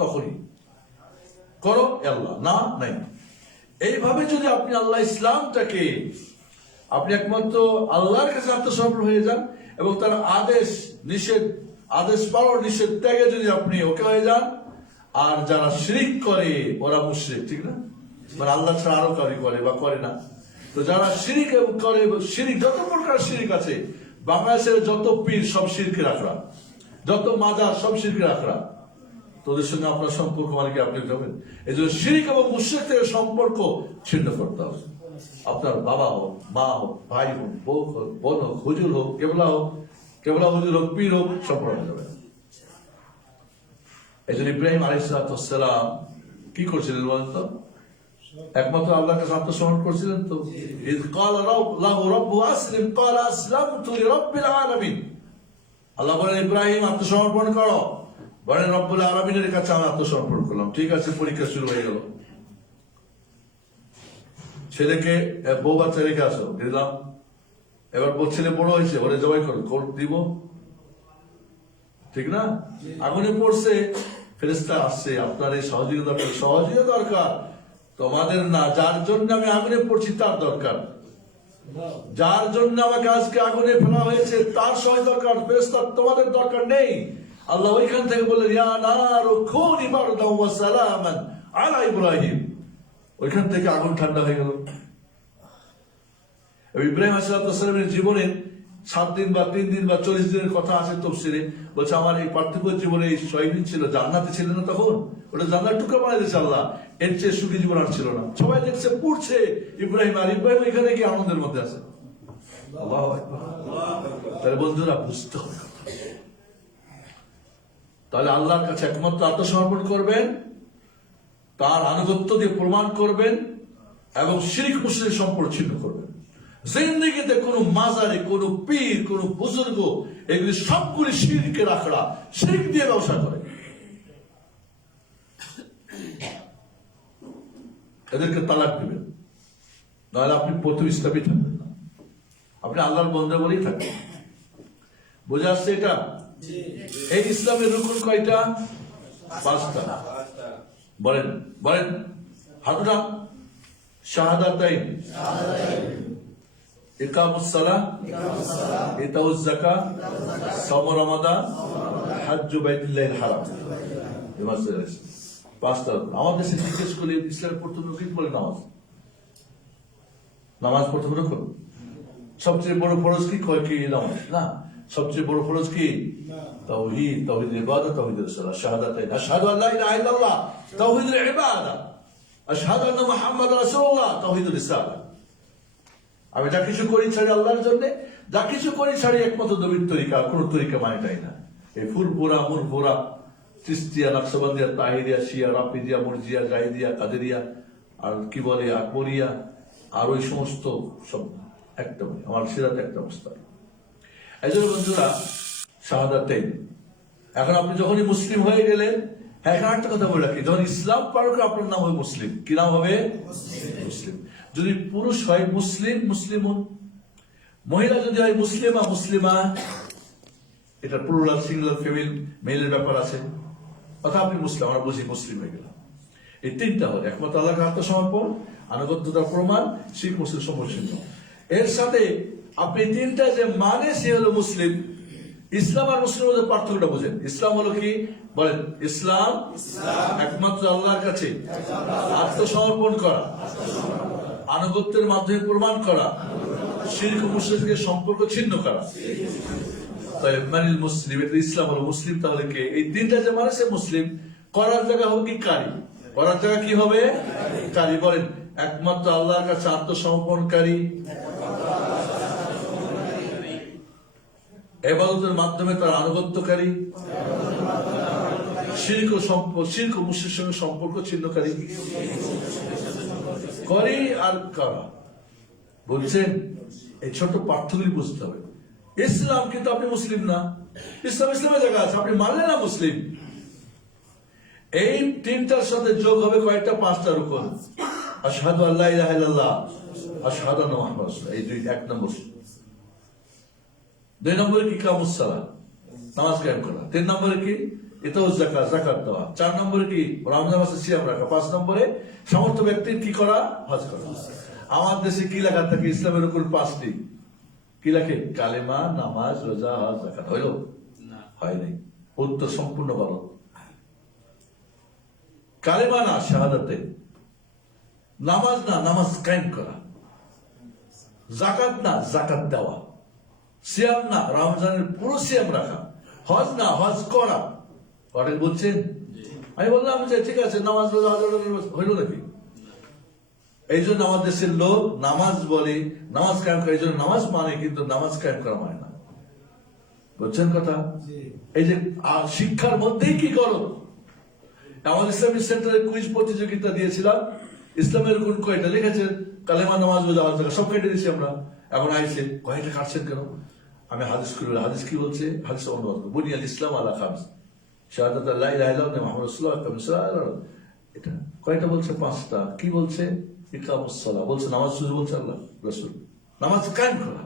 তখনই করো, আল্লাহ না নাই। এইভাবে যদি আপনি আল্লাহ ইসলামটাকে, আপনি একমাত্র আল্লাহর কাছে আত্মসমর্পণ হয়ে যান এবং তার আদেশ নিষেধ, আদেশ পালন নিষেধ ত্যাগে যদি আপনি ওকে হয়ে যান। আর যারা শিরিক করে ওরা মুশরিক, ঠিক না? মানে আল্লাহ ছাড়া আরো কারি করে বা করে না। তো যারা শিরিক করে, শিরিক যত প্রকার শিরিক আছে, বাংলাদেশের যত পীর সব শিরকে রাখরা, যত মাজার সব শিরকে রাখরা, তোদের সঙ্গে আপনার সম্পর্ক মানে কি আপনি যাবেন? এই জন্য শিরিক এবং মুশরিক থেকে সম্পর্ক ছিন্ন করতে হবে। আপনার বাবা হোক, মা হোক, ভাই হোক, বউ হোক, বোন হোক, হুজুর হোক, কেবলা হুজুর হোক, পীর হোক, সম্পর্ক যাবে। এই জন্য ইব্রাহিম আলাইহিস সালাম কি করছিলেন বলেন তো? একমাত্র আল্লাহর কাছে আত্মসমর্পণ করছিলেন। তো ইয ক্বালা লাহু রাব্বুহু আসলিম ক্বালা আসলামতু লিরাব্বিল আলামিন। আল্লাহ বলেন ইব্রাহিম আত্মসমর্পণ করো, বলেন রব্বুল আলামিনের কাছে আমি আত্মসমর্পণ করলাম। ঠিক আছে, পরীক্ষা শুরু হয়ে গেল। ছেলেকে, বউ বাচ্চা রেখে আসো, দিলাম। এবার ছেলে বড় হয়েছে, ওরে জবাই করো, দিব, ঠিক না? আগুনে পড়ছে, ফেরেশতা আসছে, আপনার এই সহযোগিতা দরকার। সহযোগিতা দরকার তোমাদের না, যার জন্য আমি আগুনে পড়ছি তার দরকার। যার জন্য আমাকে আজকে আগুনে ফেলা হয়েছে তার সহায় দরকার, ফেরেশতা তোমাদের দরকার নেই। আল্লাহ ওইখান থেকে বললেন ইয়া নারু কুনি বারদান ওয়া সালামান আলা ইব্রাহিম। ওইখান থেকে আগুন ঠান্ডা হয়ে গেল। ইব্রাহিম আলাইহিস সালামের জীবনে 7 দিন বা 3 দিন বা 40 দিনের কথা আছে তাফসীরে। বলছে আমার এই পার্থিব জীবনে এই 6 দিন ছিল, জান্নাতে ছিল না তখন, ওটা জান্নাত টুকরা বানাই দিয়েছে আল্লাহ। এর চেয়ে সুখী জীবন আর ছিল না। সবাই দেখছে পড়ছে ইব্রাহিম, আর ইব্রাহিম এখানে কি আনন্দের মধ্যে আছে। আল্লাহু আকবার। তাহলে বন্ধুরা বুঝতে হবে কথা। তাহলে আল্লাহর কাছে একমাত্র আত্মসমর্পণ করবেন, তার আনুগত্য দিয়ে প্রমাণ করবেন এবং শিরক মুশরিক সম্পর্ক ছিন্ন করবেন। জিন্দেগিতে কোনো মাজারে, কোনো পীর, কোনো বুজুর্গ, এগুলি সবগুলি শিরকে রাখড়া, শিরক দিয়ে ব্যবসা করে। এদেরকে তালাক দিবেন, নাহলে আপনি প্রথম ইসলামই থাকবেন না, আপনি আল্লাহর বন্ধা বলেই থাকবেন। বোঝা আসছে এটা? এই ইসলামের রুকুন কয়টা? 5টা। বলেন বলেন, হাত উঠান। শাহাদাতাইন, ইকামুস সালাহ, ইতাউজ যাকাত, সাওম রমাদান, হজ্জ বাইতুল্লাহিল হারাম। 5টা। আমাদের দেশে জিজ্ঞেস করলে ইসলামের প্রথম রুকুন বলে নামাজ প্রথম রুকুন। সবচেয়ে বড় ফরজ কি? কয় কি? নামাজ না, সবচেয়ে বড় ফরজ কি? তাওহীদ, তাওহীদের ইবাদত, তাওহীদের সালাত, শাহাদাতাইন, আশহাদু আল্লা ইলাহা ইল্লাল্লাহ, তাওহীদের ইবাদত। আশহাদু আন্না মুহাম্মাদুর রাসূলুল্লাহ, তাওহীদুল রিসালাহ। আমি যা কিছু করি ছাড়ি আল্লাহর জন্য, যা কিছু করি ছাড়ি একমাত্র নবীর তরিকা, কোন তরিকা মানে তাই না। এই ফুরফুরা মুরফুরা, চিশতিয়া, নকশবন্দিয়া, তাহিরিয়া, শিয়া, রাফিদিয়া, মুরজিয়া, জাহিদিয়া, কাদেরিয়া, আর কি বলে আকবরিয়া, আর ওই সমস্ত সব একটা, আমার সিরাত একটা অবস্থা। এই জন্য বন্ধুরা, শাহাদাতাইন। এখন আপনি যখনই মুসলিম হয়ে গেলেন, হ্যাঁ, এখন একটা কথা বলে রাখি, যখন ইসলাম পালন করে আপনার নাম হবে মুসলিম। কি নাম হবে? মুসলিম। যদি পুরুষ হয় মুসলিম, মুসলিমুন। মহিলা যদি হয় মুসলিমা, মুসলিমা। এটা প্লুরাল, সিঙ্গুলার, ফিমেল, মেলের ব্যাপার আছে। কথা আপনি মুসলিম, আমরা বুঝি মুসলিম হয়ে গেলাম। এই তিনটা হল একমাত্র আল্লাহকে আত্মসমর্পণ, আনুগত্যতার প্রমাণ, শিখ মুসলিম সম্পর্ক। এর সাথে আপনি তিনটা যে মানে, সে হলো মুসলিম। ইসলাম আর মুসলিমের মধ্যে পার্থক্যটা বোঝেন। ইসলাম হলো কি বলেন? ইসলাম একমাত্র আল্লাহর কাছে আত্মসমর্পণ করা, আনুগত্যের মাধ্যমে প্রমাণ করা, শিরক ও মুশরিকের সম্পর্ক ছিন্ন করা। তাই মানিল মুসলিম, এটা ইসলাম হলো মুসলিম। তাহলে কে? এই তিনটা যে মানে সে মুসলিম। করার জায়গা হবে কি? কারি। করার জায়গা কি হবে? কারি। বলেন, একমাত্র আল্লাহর কাছে আত্মসমর্পণকারী, ইবাদতের মাধ্যমে তার আনুগত্যকারী, শিরক ও মুশরিকের সঙ্গে সম্পর্ক ছিন্নকারী। করি আর করা, বলছেন এই ছোট পার্থক্য বুঝতে হবে। ইসলাম কিন্তু আপনি মুসলিম না। ইসলাম ইসলামের জায়গা আছে, আপনি মানলেন না মুসলিম। এই তিনটার সাথে যোগ হবে কয়েকটা? পাঁচটা রুকন। আশহাদু আল্লা ইলাহা ইল্লাল্লাহ, আশহাদু আন্না মুহাম্মাদুর রাসূলুল্লাহ। এই দুই, এক নম্বর। দুই নম্বরে কি? ইকামুস সালাহ, নামাজ কায়েম করা। তিন নম্বরে কি? ইতাউজ যাকাত, যাকাত দেওয়া। চার নম্বরে কি? রমজান মাসে সিয়াম রাখা। পাঁচ নম্বরে সমস্ত ব্যক্তির কি করা? হজ করা। আমার দেশে কি লেখা থাকে? ইসলামের উপর পাঁচটি। কি লেখে? কালেমা, নামাজ, রোজা, হজ, যাকাত। হইল? হয় নাই। উত্তর সম্পূর্ণ গলত। কালেমা না, শাহাদাতে। নামাজ না, নামাজ কায়েম করা। যাকাত না, যাকাত দেওয়া। সিয়াম না, রমজানের পুরো সিয়াম রাখা। হজ না, হজ করা। করেন বলছেন? আমি বললাম যে ঠিক আছে, নামাজ, রোজা, হইল নাকি? এই জন্য আমাদের দেশের লোক নামাজ বলে, নামাজ কায়েম করে। এই জন্য নামাজ মানে, কিন্তু নামাজ কায়েম করা মানে না। বুঝছেন কথা? এই যে শিক্ষার মধ্যেই কি করো? আমাদের ইসলামিক সেন্টারে কুইজ প্রতিযোগিতা দিয়েছিলাম। ইসলামের কোন কয়টা লিখেছেন? কালেমা, নামাজ, রোজা, হজ, যাকাত সব কেটে দিয়েছি আমরা। এখন আইসে কয়টা কাটছেন কেন? আমি হাদিস করি। হাদিস কি বলছে? হাদিস অনুবাদ বুনিয়াল ইসলাম আলা খামস, শাহাদাত লা ইলাহা ইল্লাল্লাহ মুহাম্মাদুর রাসূলুল্লাহ, ইকামুস সালাহ। এটা কয়টা বলছে? পাঁচটা। কি বলছে? ইকামুস সালাহ বলছে, নামাজ শুরু বলছে আল্লাহ রাসূল। নামাজ কায়েম করা।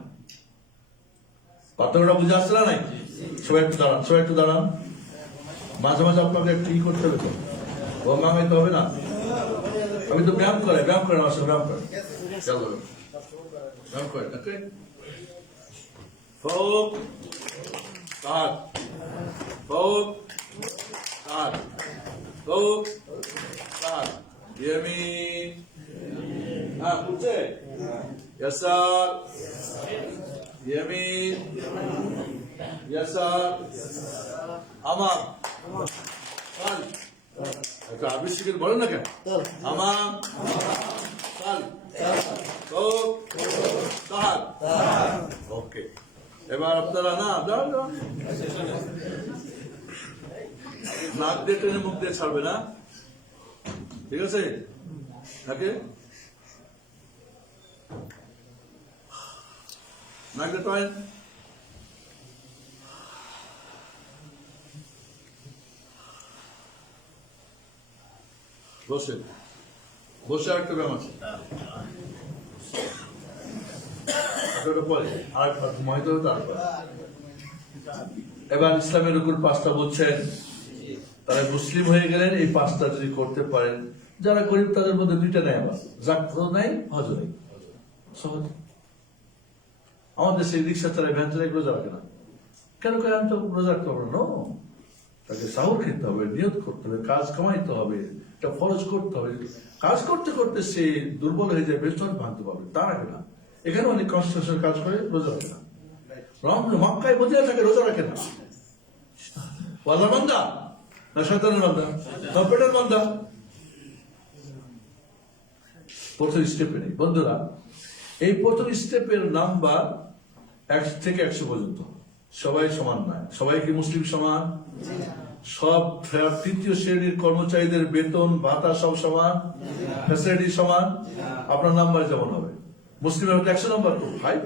পাত্রটা বুঝে আসছে না? নাই? সবাই একটু দাঁড়ান, সবাই একটু দাঁড়ান। মাঝে মাঝে আপনাকে একটু ই করতে হবে তো, গঙ্গামাইতে হবে না। আমি তো ব্যায়াম করে আমার সঙ্গে ব্যায়াম করে। চলো ব্যায়াম করে। ওকে, فوق تعال، فوق تعال، فوق تعال، يمين، بوجه يسار، يمين يسار، امام خلف। এটা আবিষ্কার বলেন না কেন? আমাম, خلف، فوق تعال। ওকে, এবার আপনারা না নাক দিয়ে টেনে মুখ দিয়ে ছাড়বে না, ঠিক আছে? নাকে নাক দিয়ে টাইন। বসে বসে আরেকটা ব্যায়াম আছে। এবার ইসলামের উপর পাঁচটা বলছেন, তারা মুসলিম হয়ে গেলেন। এই পাঁচটা যদি করতে পারেন, যারা গরিব তাদের মধ্যে দুইটা নেই, আবার জাকাতও নাই, হজও নেই। সহজ। আমাদের সেই রিক্সা চালায়, ভ্যান চালায়, রোজা রাখে না কেন? কেন তো রোজা রাখতে হবে না। তাকে সাহুর খেতে হবে, নিয়ত করতে হবে, কাজ কামাইতে হবে, এটা ফরজ করতে হবে। কাজ করতে করতে সে দুর্বল হয়ে যায়, বেষ্টন ভাঙতে পারবে, তা রাখে না। এখানে অনেক কনস্ট্রাকশন কাজ করে, রোজা রাখে না। মক্কায় মদিনায় থাকে, রোজা রাখে না। আল্লাহর বান্দা না শয়তানের বান্দা? পেটের বান্দা। প্রথম স্টেপে নেই বন্ধুরা। এই প্রথম স্টেপের নাম্বার 1 থেকে 100 পর্যন্ত। সবাই সমান নয়। সবাই কি মুসলিম সমান? সব তৃতীয় শ্রেণীর কর্মচারীদের বেতন ভাতা সব সমান, ফ্যাসিলিটি সমান। আপনার নাম্বার যেমন হবে, মুসলিমের হয়তো 100 নাম্বার তো ভাই,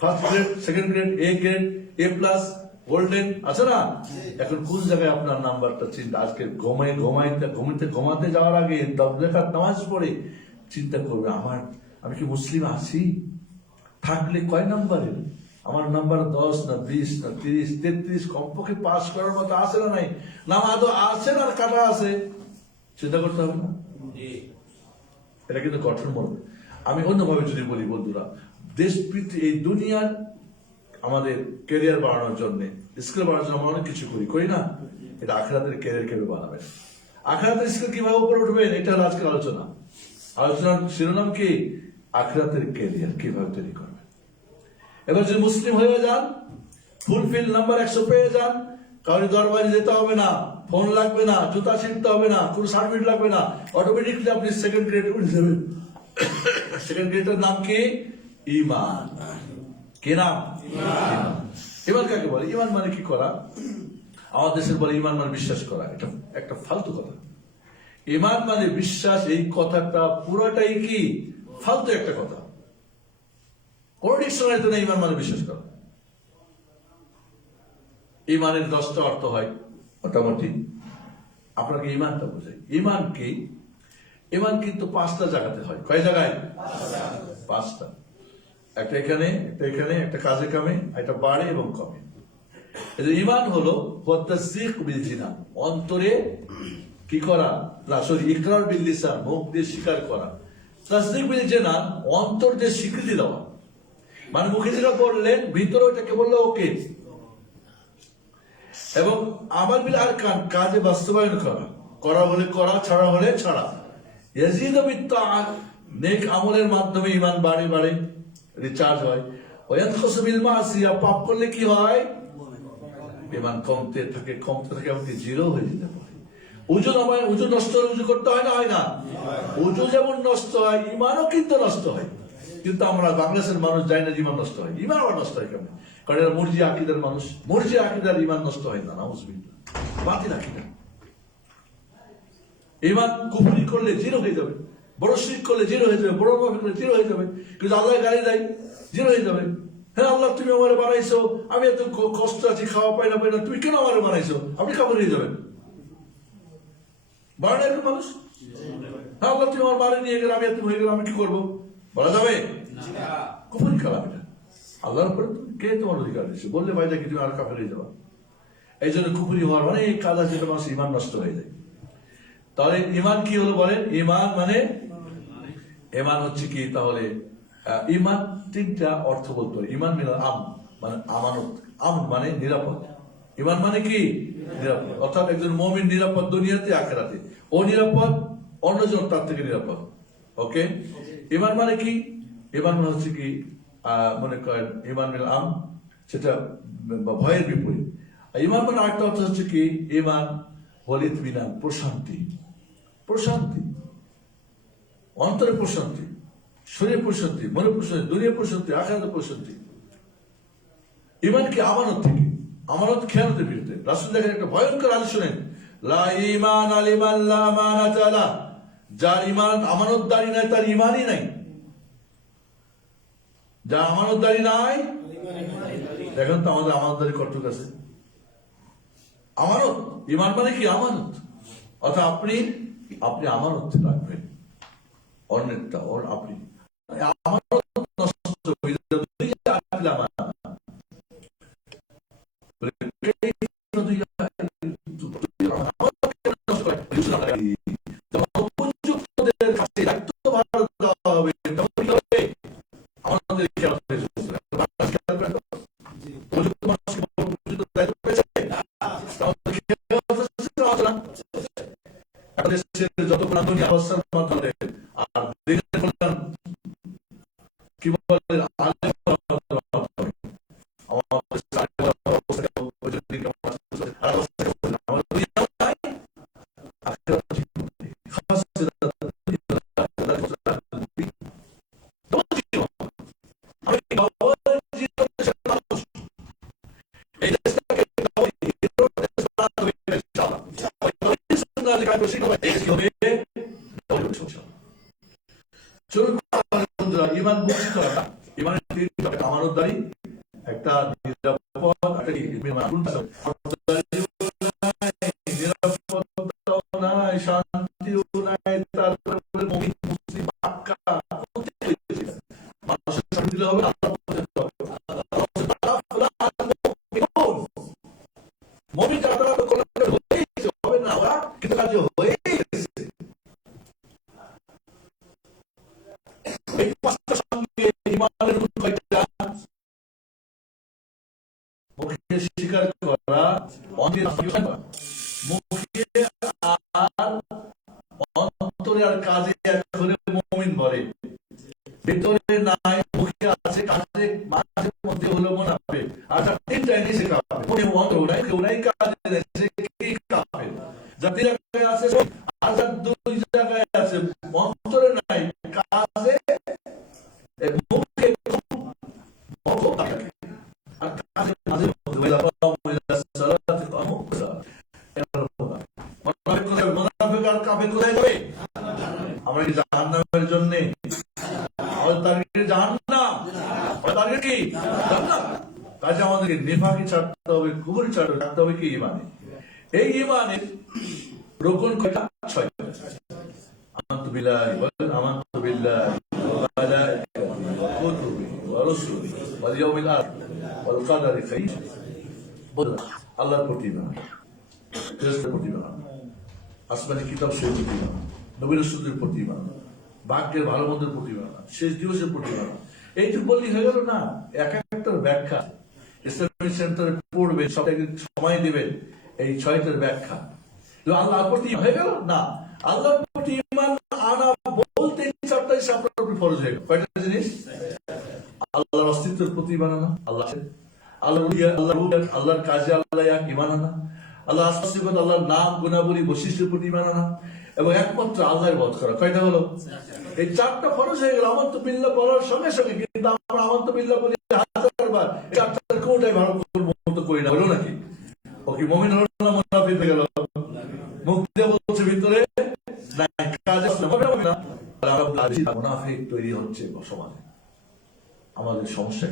first grade, second grade, A grade, A plus, golden আছে না। এখন কোন জায়গায় আপনার নাম্বারটা চিন্তা, আজকে ঘুমাতে যাওয়ার আগে 10 রাকাত নামাজ পড়ে চিন্তা করবে, আমি কি মুসলিম আছি? থাকলে কয় নাম্বারের? আমার নাম্বার 10 না 20 না 30 33, কমপক্ষে পাস করার মতো আছে না নাই? নামাজও আছে না কাটা আছে? চিন্তা করতে হবে না? এটা কিন্তু কঠোর মনে। আমি অন্যভাবে যদি বলি বন্ধুরা, দেশপ্রীতি এই দুনিয়ার আমাদের ক্যারিয়ার বাড়ানোর জন্য, স্কিল বাড়ানোর জন্য আমরা অনেক কিছু করি না? এটা আখিরাতের ক্যারিয়ার কিভাবে বানাবেন, আখিরাতের স্কিল কিভাবে উপরে উঠবেন, এটা হলো আজকের আলোচনা। আলোচনার শিরোনাম কি? আখিরাতের ক্যারিয়ার কিভাবে তৈরি করবেন। এবার যদি মুসলিম হয়ে যান, ফুলফিল নাম্বার 100 পেয়ে যান, কারোর দরবারে যেতে হবে না, ফোন লাগবে না, জুতা ছিঁড়তে হবে না, কোনো সার্টিফিকেট লাগবে না, অটোমেটিকলি আপনি সেকেন্ড গ্রেড উঠে যাবেন। সেকেন্ড গ্রেডের নাম কি? ঈমান। কি নাম? ঈমান কাকে বলে? ঈমান মানে কি করা? আমাদের দেশের বলে ঈমান মানে বিশ্বাস করা। এটা একটা ফালতু কথা। ঈমান মানে বিশ্বাস, এই কথাটা পুরোটাই কি ফালতু একটা কথা। কোন ডিকশনারিতে না ঈমান মানে বিশ্বাস করা। ঈমানের 10টা অর্থ হয় মোটামুটি। আপনাকে ঈমানটা বোঝাই। ঈমান কি? ঈমান কিন্তু 5টা জায়গাতে হয়। কয় জায়গায়? 5টা। একটা এখানে, একটা এখানে, একটা কাজে কামে, একটা বাড়ে এবং কমে। ঈমান হলো তাসদীক বিল জিনান, অন্তরে কি করা, না সরি, ইকরার বিল লিসান, মুখ দিয়ে স্বীকার করা। তাসদীক বিল জিনান, অন্তর দিয়ে স্বীকৃতি দেওয়া, মানে মুখে যেটা বললেন ভিতরে ওটাকে বললো ওকে। এবং আমাল বিল আরকান, কাজে বাস্তবায়ন করা, করা হলে করা, ছাড়া হলে ছাড়া। ইয়াজিদু বিত্তাআত, নেক আমলের মাধ্যমে ঈমান বাড়ে বাড়ে, রিচার্জ হয়। ওয়ায়ানকুসু বিল মাসিয়া, পাপ করলে কি হয়? ঈমান কমতে থাকে এমনকি জিরো হয়ে যেতে পারে। উজু নষ্ট হলে উজু করতে হয় না, হয় না? উজু যেমন নষ্ট হয়, ঈমানও কিন্তু নষ্ট হয়। কিন্তু আমরা বাংলাদেশের মানুষ জানি না ঈমান নষ্ট হয়। ঈমান আবার নষ্ট হয় কেমন? কারণ এরা মুরজি আকীদার মানুষ। মুরজি আকীদার ঈমান নষ্ট হয় না, নাউযুবিল্লাহ। বাতিল আকীদা। ঈমান কুফরি করলে জিরো হয়ে যাবে, বড় শিরক করলে জিরো হয়ে যাবে, বড় মুনাফিক করলে জিরো হয়ে যাবে। কিন্তু আল্লাহ গালি দেয়, জিরো হয়ে যাবে। হ্যাঁ আল্লাহ তুমি আমারে বানাইছো, আমি এত কষ্ট আছি, খাওয়া পাই না, তুমি কেন আমারে বানাইছো? আপনি কাফের হয়ে যাবেন। বাড়ে না মানুষ? হ্যাঁ আল্লাহ তুমি আমার বাড়ি নিয়ে গেলে, আমি এত হয়ে গেলাম, আমি কি করবো? বলা যাবে? কুফরি কালাম এটা। আল্লাহর উপরে কে তোমার অধিকার দিচ্ছে? বললে ভাই দেখি তুমি আর কাফের হয়ে যাবা। এই জন্য কুফরি হওয়ার অনেক কাজ আছে, যেটা মানুষ ঈমান নষ্ট হয়ে যায়। তাহলে ঈমান কি হলো বলেন? ঈমান হচ্ছে কি তাহলে? ঈমান 3টা অর্থ বলতে পারে। ঈমান মিনাল আম, মানে আমানত। আম মানে নিরাপদ। ঈমান মানে কি? নিরাপদ। অর্থাৎ একজন মুমিন নিরাপদ দুনিয়াতে আখিরাতে। ও নিরাপদ, অন্যজন তার থেকে নিরাপদ। ওকে? ঈমান মানে কি? ঈমান মানে হচ্ছে কি, মনে করেন ঈমান মিনাল আম, সেটা ভয়ের বিপরীত। ঈমান মানে আরেকটা অর্থ হচ্ছে কি, ঈমান হল ইতমিনান, প্রশান্তি। প্রশান্তি, অন্তরে প্রশান্তি, শরীরে প্রশান্তি, মনে প্রশান্তি, দুনিয়া প্রশান্তি, আখিরাতে প্রশান্তি। ঈমান কি? আমানত থেকে। আমানত খেয়ানতের বিরুদ্ধে। রাসূল দেখেন একটা ভয়ঙ্কর হাদিস শুনেন, লা ঈমান লিমান লা আমানাতা লা, যার ঈমান আমানতদারি নাই তার ঈমানই নাই। যার আমানতদারি নাই, দেখেন তো আমাদের আমানতদারি কতটুক আছে। আমানত, ঈমান মানে কি? আমানত। অর্থাৎ আপনি আমানত রাখবেন, অন্যটা আপনি আমানত নষ্ট হয়ে যাবে। উপযুক্তদের কাছে দায়িত্বভার দেওয়া হবে, আমাদের খেয়াল উপযুক্ত মানুষকে উপযুক্ত দায়িত্ব পেয়েছে। যতক্ষণ আধুনিক অবস্থার মাধ্যমে আর দিনের কল্যাণ কি বলে ইমান বুঝতে হবে। ইমানের তিনটা আমানতদারি, একটা নিরাপদ, একটা নিরাপত্তাও নাই, শান্তিও নাই, তারপরে মুমিন মুসলিম পাক্কা মানুষের শান্তি দিলে হবে, মুমিন যারা তারা তো কল্যাণ হয়েছে, হবে না ওরা কিন্তু কাজ হয়ে গেছে। এই পাঁচটার সঙ্গে ইমানের কয়টা? মুখে স্বীকার করা, মুখে আর অন্তরে আর কাজে একবারে মুমিন বলে, ভিতরে নাই, মুখে আছে, কাজে মাঝে মধ্যে হলো মুনাফিক। আর যার তিনটা নিচে কাফের, মনে অন্তর নাই, কেউ নাই, কাজে নাই, সে কি কাফের? যার তিন জায়গায় আছে, আর যার দুই জায়গায় আছে, অন্তরে নাই, কাজে মুখে আর কাজে মাঝে মধ্যে আমরা কি জাহান্নামের জন্য? কাজে আমাদেরকে নিফাকি ছাড়তে হবে, কুফরি ছাড়তে হবে কি ইমানে। এই ইমানের রোকন কয়টা? 6টা। আমানতু বিল্লাহি, বলেন আমানতু বিল্লাহি ওয়া মালাইকাতিহি ওয়া কুতুবিহি ওয়া রুসুলিহি ওয়াল ইয়াউমিল আখির ওয়াল কদরি খাইরিহি। বলেন আল্লাহর প্রতি ঈমান, ফেরেশতার প্রতি ঈমান, আসমানি কিতাব সেই প্রতি ঈমান, নবী রাসূলের প্রতি ঈমান, ভাগ্যের ভালো মন্দের প্রতি ঈমান, শেষ দিবসের প্রতি ঈমান। এইটুকু বললেই হয়ে গেল না। এক একটার ব্যাখ্যা ইসলামিক সেন্টারে পড়বে, সবাইকে সময় দিবেন, এই 6টার ব্যাখ্যা। আল্লাহর প্রতি হয়ে গেল না। আল্লাহর প্রতি ঈমান আনা বলতে 4টাই আপনার উপর ফরজ হয়ে গেল। কয়টা জিনিস? আল্লাহর অস্তিত্বের প্রতি ঈমান আনা, আল্লাহর কাজে আল্লাহ এক ঈমান আনা, আল্লাহ আসমানি, আল্লাহর নাম গুণাবলী বৈশিষ্ট্যের প্রতি ঈমান আনা, এবং একমাত্র আল্লাহর ইবাদত করা। কয়টা হলো? এই 4টা ফরজ হয়ে গেল আমানতু বিল্লাহ বলার সঙ্গে সঙ্গে। কিন্তু আমরা আমানতু বিল্লাহ বলি 1000বার, এই 4টার কোনটাই ভালো মতো করি না, হলো নাকি? ও কি মুমিন হলো না মুনাফিক হয়ে গেল? মুখ দিয়ে বলছে, ভিতরে নাই, কাজে না। মুনাফিক তৈরি হচ্ছে সমাজে, আমাদের সমস্যা।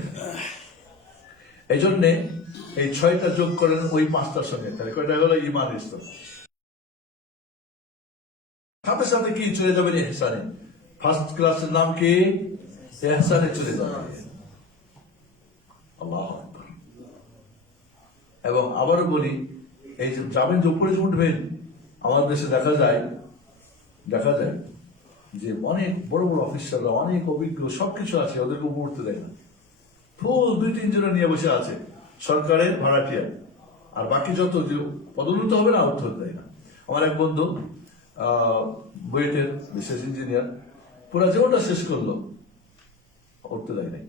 এই জন্যে এই 6টা যোগ করেন ওই 5টার সঙ্গে, তাহলে কয়টা হলো? ঈমানের স্তর। সাথে সাথে কি চলে যাবেন? ইহসানে। ফার্স্ট ক্লাসের নাম কি? ইহসানে চলে যাবে। আল্লাহু আকবার। এবং আবারও বলি, এই যে যাবেন, যে উপরে উঠবেন, আমাদের দেশে দেখা যায় যে অনেক বড় বড় অফিসাররা, অনেক অভিজ্ঞ, সবকিছু আছে, ওদেরকে উপরে উঠতে দেয় না। ফুল 2-3 জনে নিয়ে বসে আছে সরকারের ভাড়াটিয়া, আর বাকি যত পদোন্নত হবে না, উঠতে দেয় না। আমার এক বন্ধু বুয়েটের বিশেষ ইঞ্জিনিয়ার, পুরা জীবনটা শেষ করলো, উঠতে দেয় নাই।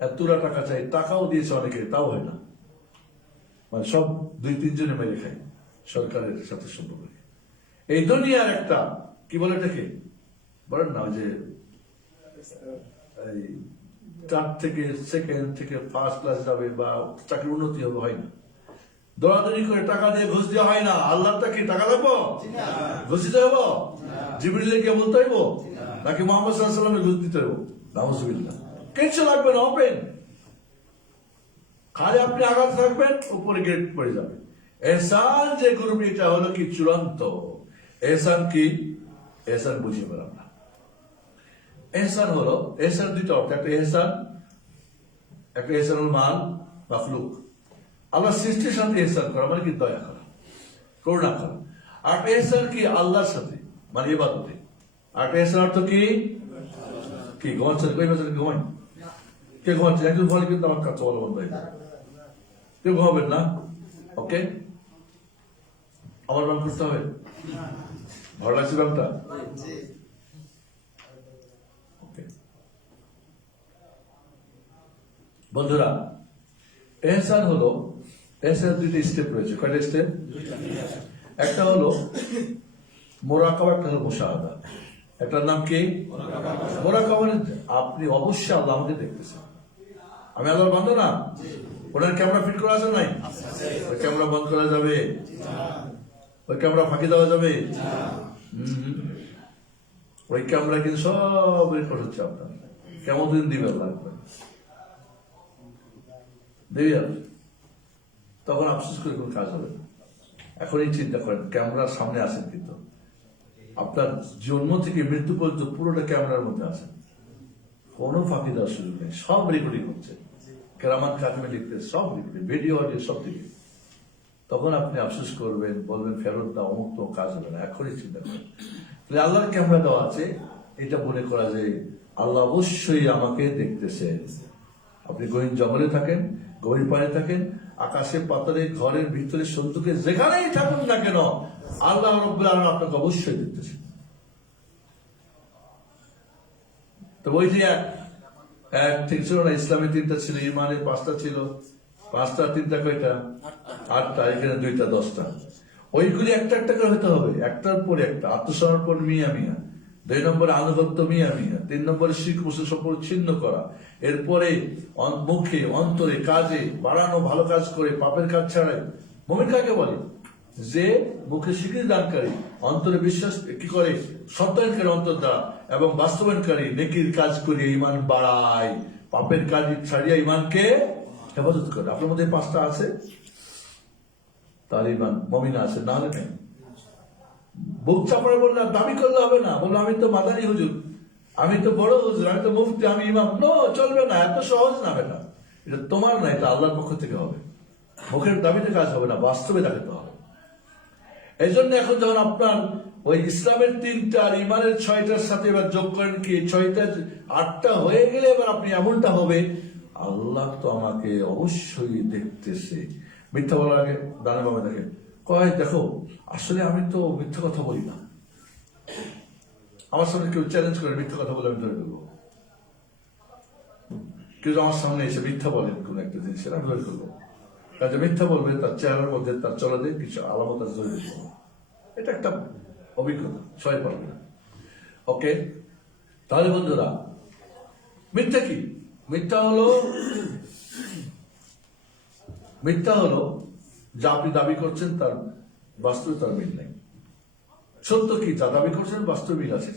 এতটা টাকা চাই, টাকাও দিয়েছে অনেকে, তাও হয় না। মানে সব 2-3 জনে মেরে খায় সরকারের সাথে সম্পর্ক। এই দুনিয়ার একটা কি বলে এটাকে, বলেন না, যে এই 4 থেকে সেকেন্ড থেকে ফার্স্ট ক্লাস যাবে বা চাকরির উন্নতি হবে, হয় না। দৌড়াদৌড়ি করে টাকা দিয়ে ঘুষ দেওয়া হয় না। আল্লাহটা কি টাকা লাগবো? ঘুষ দিতে হবো? জিবরিলে গিয়ে বলতে হইব? নাকি মুহাম্মদ সাল্লাল্লাহু আলাইহি ওয়াসাল্লামের ঘুষ দিতে হইব? নাউজুবিল্লাহ। কিচ্ছু লাগবে না, ওপেন। খালি আপনি আঘাত থাকবেন, উপরে গেট পড়ে যাবে। এহসান যে গ্রুপ, এটা হলো কি চূড়ান্ত। এহসান কি? এহসান বুঝিয়ে পেলাম না। এহসান হলো, এহসান 2টা অর্থ। একটা এহসানুল মাল মাখলুক, আল্লাহ সৃষ্টির সাথে এহসান করা, মানে কি দয়া করা, করুণা করা। আর এহসান কি? আল্লাহর সাথে, মানে ইবাদতে। আর এহসান অর্থ কি? কি ঘুমাচ্ছেন? কই বছর ঘুমাই? কে ঘুমাচ্ছে? একজন ঘুমালে কিন্তু আমার কাছে বলা বন্ধ হয়ে যাবে। কেউ ঘুমাবেন না, ওকে? আমার নাম করতে হবে? ভালো লাগছে নামটা? বন্ধুরা, এহসান হলো, এহসানের 2টি স্টেপ রয়েছে। কয়টা স্টেপ? একটা হলো মুরাকাবা, একটা হলো মুশাহাদা। একটার নাম কি? মুরাকাবা। আপনি অবশ্যই আল্লাহ আমাকে দেখতেছেন, আমি আল্লাহর বান্দা না? ওনার ক্যামেরা ফিট করা আছে নাই? ওই ক্যামেরা বন্ধ করা যাবে? ওই ক্যামেরা ফাঁকি দেওয়া যাবে? ওই ক্যামেরা কিন্তু সব রেকর্ড হচ্ছে আপনার। কেমন দিন দিবেন লাগবে দেবে আপনি, তখন আফসোস করে কোনো কাজ হবে না। এখনই চিন্তা করেন, ক্যামেরার সামনে আসেন, কিন্তু আপনার জন্ম থেকে মৃত্যু পর্যন্ত পুরোটা ক্যামেরার মধ্যে আসেন, কোনো ফাঁকি দেওয়ার সুযোগ নেই, সব রেকর্ডিং হচ্ছে, কেরামান কাটমে লিখতে সব লিখতে, ভিডিও অডিও সব দিকে। তখন আপনি আফসোস করবেন, বলবেন ফেরত দাও, অমুক তো কাজ হবে না। এখনই চিন্তা করেন, তাহলে আল্লাহর ক্যামেরা দেওয়া আছে, এটা মনে করা যায় আল্লাহ অবশ্যই আমাকে দেখতেছেন। আপনি গহীন জঙ্গলে থাকেন, গভীর পাড়ে থাকেন, আকাশে পাতালে, ঘরের ভিতরে সন্তুকে যেখানেই থাকুন না কেন, আল্লাহ রাব্বুল আলামিন আপনাকে অবশ্যই দেখতেছেন। তো ওই যে এক ঠিক ছিল না, ইসলামে 3টা ছিল, ইমানে 5টা ছিল, 5টা 3টা কয়টা? 8টা, এখানে 2টা 10টা। ওইগুলি একটা একটা করে হতে হবে, একটার পর একটা। আত্মসমর্পণ মিয়া মিয়া, 2 নম্বরে আনুগত্য মিয়া মিয়া, 3 নম্বরে শিখ মুসলিম সম্পর্ক ছিন্ন করা, এরপরে মুখে অন্তরে কাজে বাড়ানো, ভালো কাজ করে পাপের কাজ ছাড়াই। মুমিন কাকে বলে? যে মুখে স্বীকৃতি দানকারী, অন্তরে বিশ্বাস কি করে, সত্যায়নকারী অন্তর দ্বারা, এবং বাস্তবায়নকারী, নেকির কাজ করে ইমান বাড়ায়, পাপের কাজ ছাড়িয়া ইমানকে হেফাজত করে। আপনার মধ্যে 5টা আছে, তার ইমান মমিনা আছে, না হলে নেই। বুক চাপড়ে বললে দাবি করলে হবে না, বললো আমি তো মাদানী হুজুর, আমি তো বড় হুজুর, আমি তো মুফতি, আমি ইমাম। নো, চলবে না, এত সহজ না বেটা। এটা তোমার না, এটা আল্লাহর পক্ষ থেকে হবে। মুখের দাবিতে কাজ হবে না, বাস্তবে দেখাতে হবে। এই জন্য এখন যখন আপনার ওই ইসলামের 3টা আর ইমানের 6টার সাথে এবার যোগ করেন, কি 6টা 8টা হয়ে গেলে এবার আপনি এমনটা হবে, আল্লাহ তো আমাকে অবশ্যই দেখতেছে। মিথ্যা বলার আগে ডানে বামে দেখে কয়, দেখো আসলে আমি তো মিথ্যা কথা বলি না। আমার সামনে কেউ চ্যালেঞ্জ করে মিথ্যা কথা বলে, আমি ধরে ফেলবো। কেউ আমার সামনে এসে মিথ্যা বলেন কোন একটা জিনিস, আমি ধরে ফেলবো। কাজে মিথ্যা বলবে, তার চেহারার মধ্যে, তার চলাতে কিছু আলামত আছে, ধরে ফেলবো। এটা একটা অভিজ্ঞতা, সবাই পারবে না। ওকে, তাহলে বন্ধুরা, মিথ্যা কি? মিথ্যা হলো যা আপনি দাবি করছেন তার বাস্তবে তার মিল নেই। সত্য কি? যা দাবি করছেন বাস্তবে মিল আছে।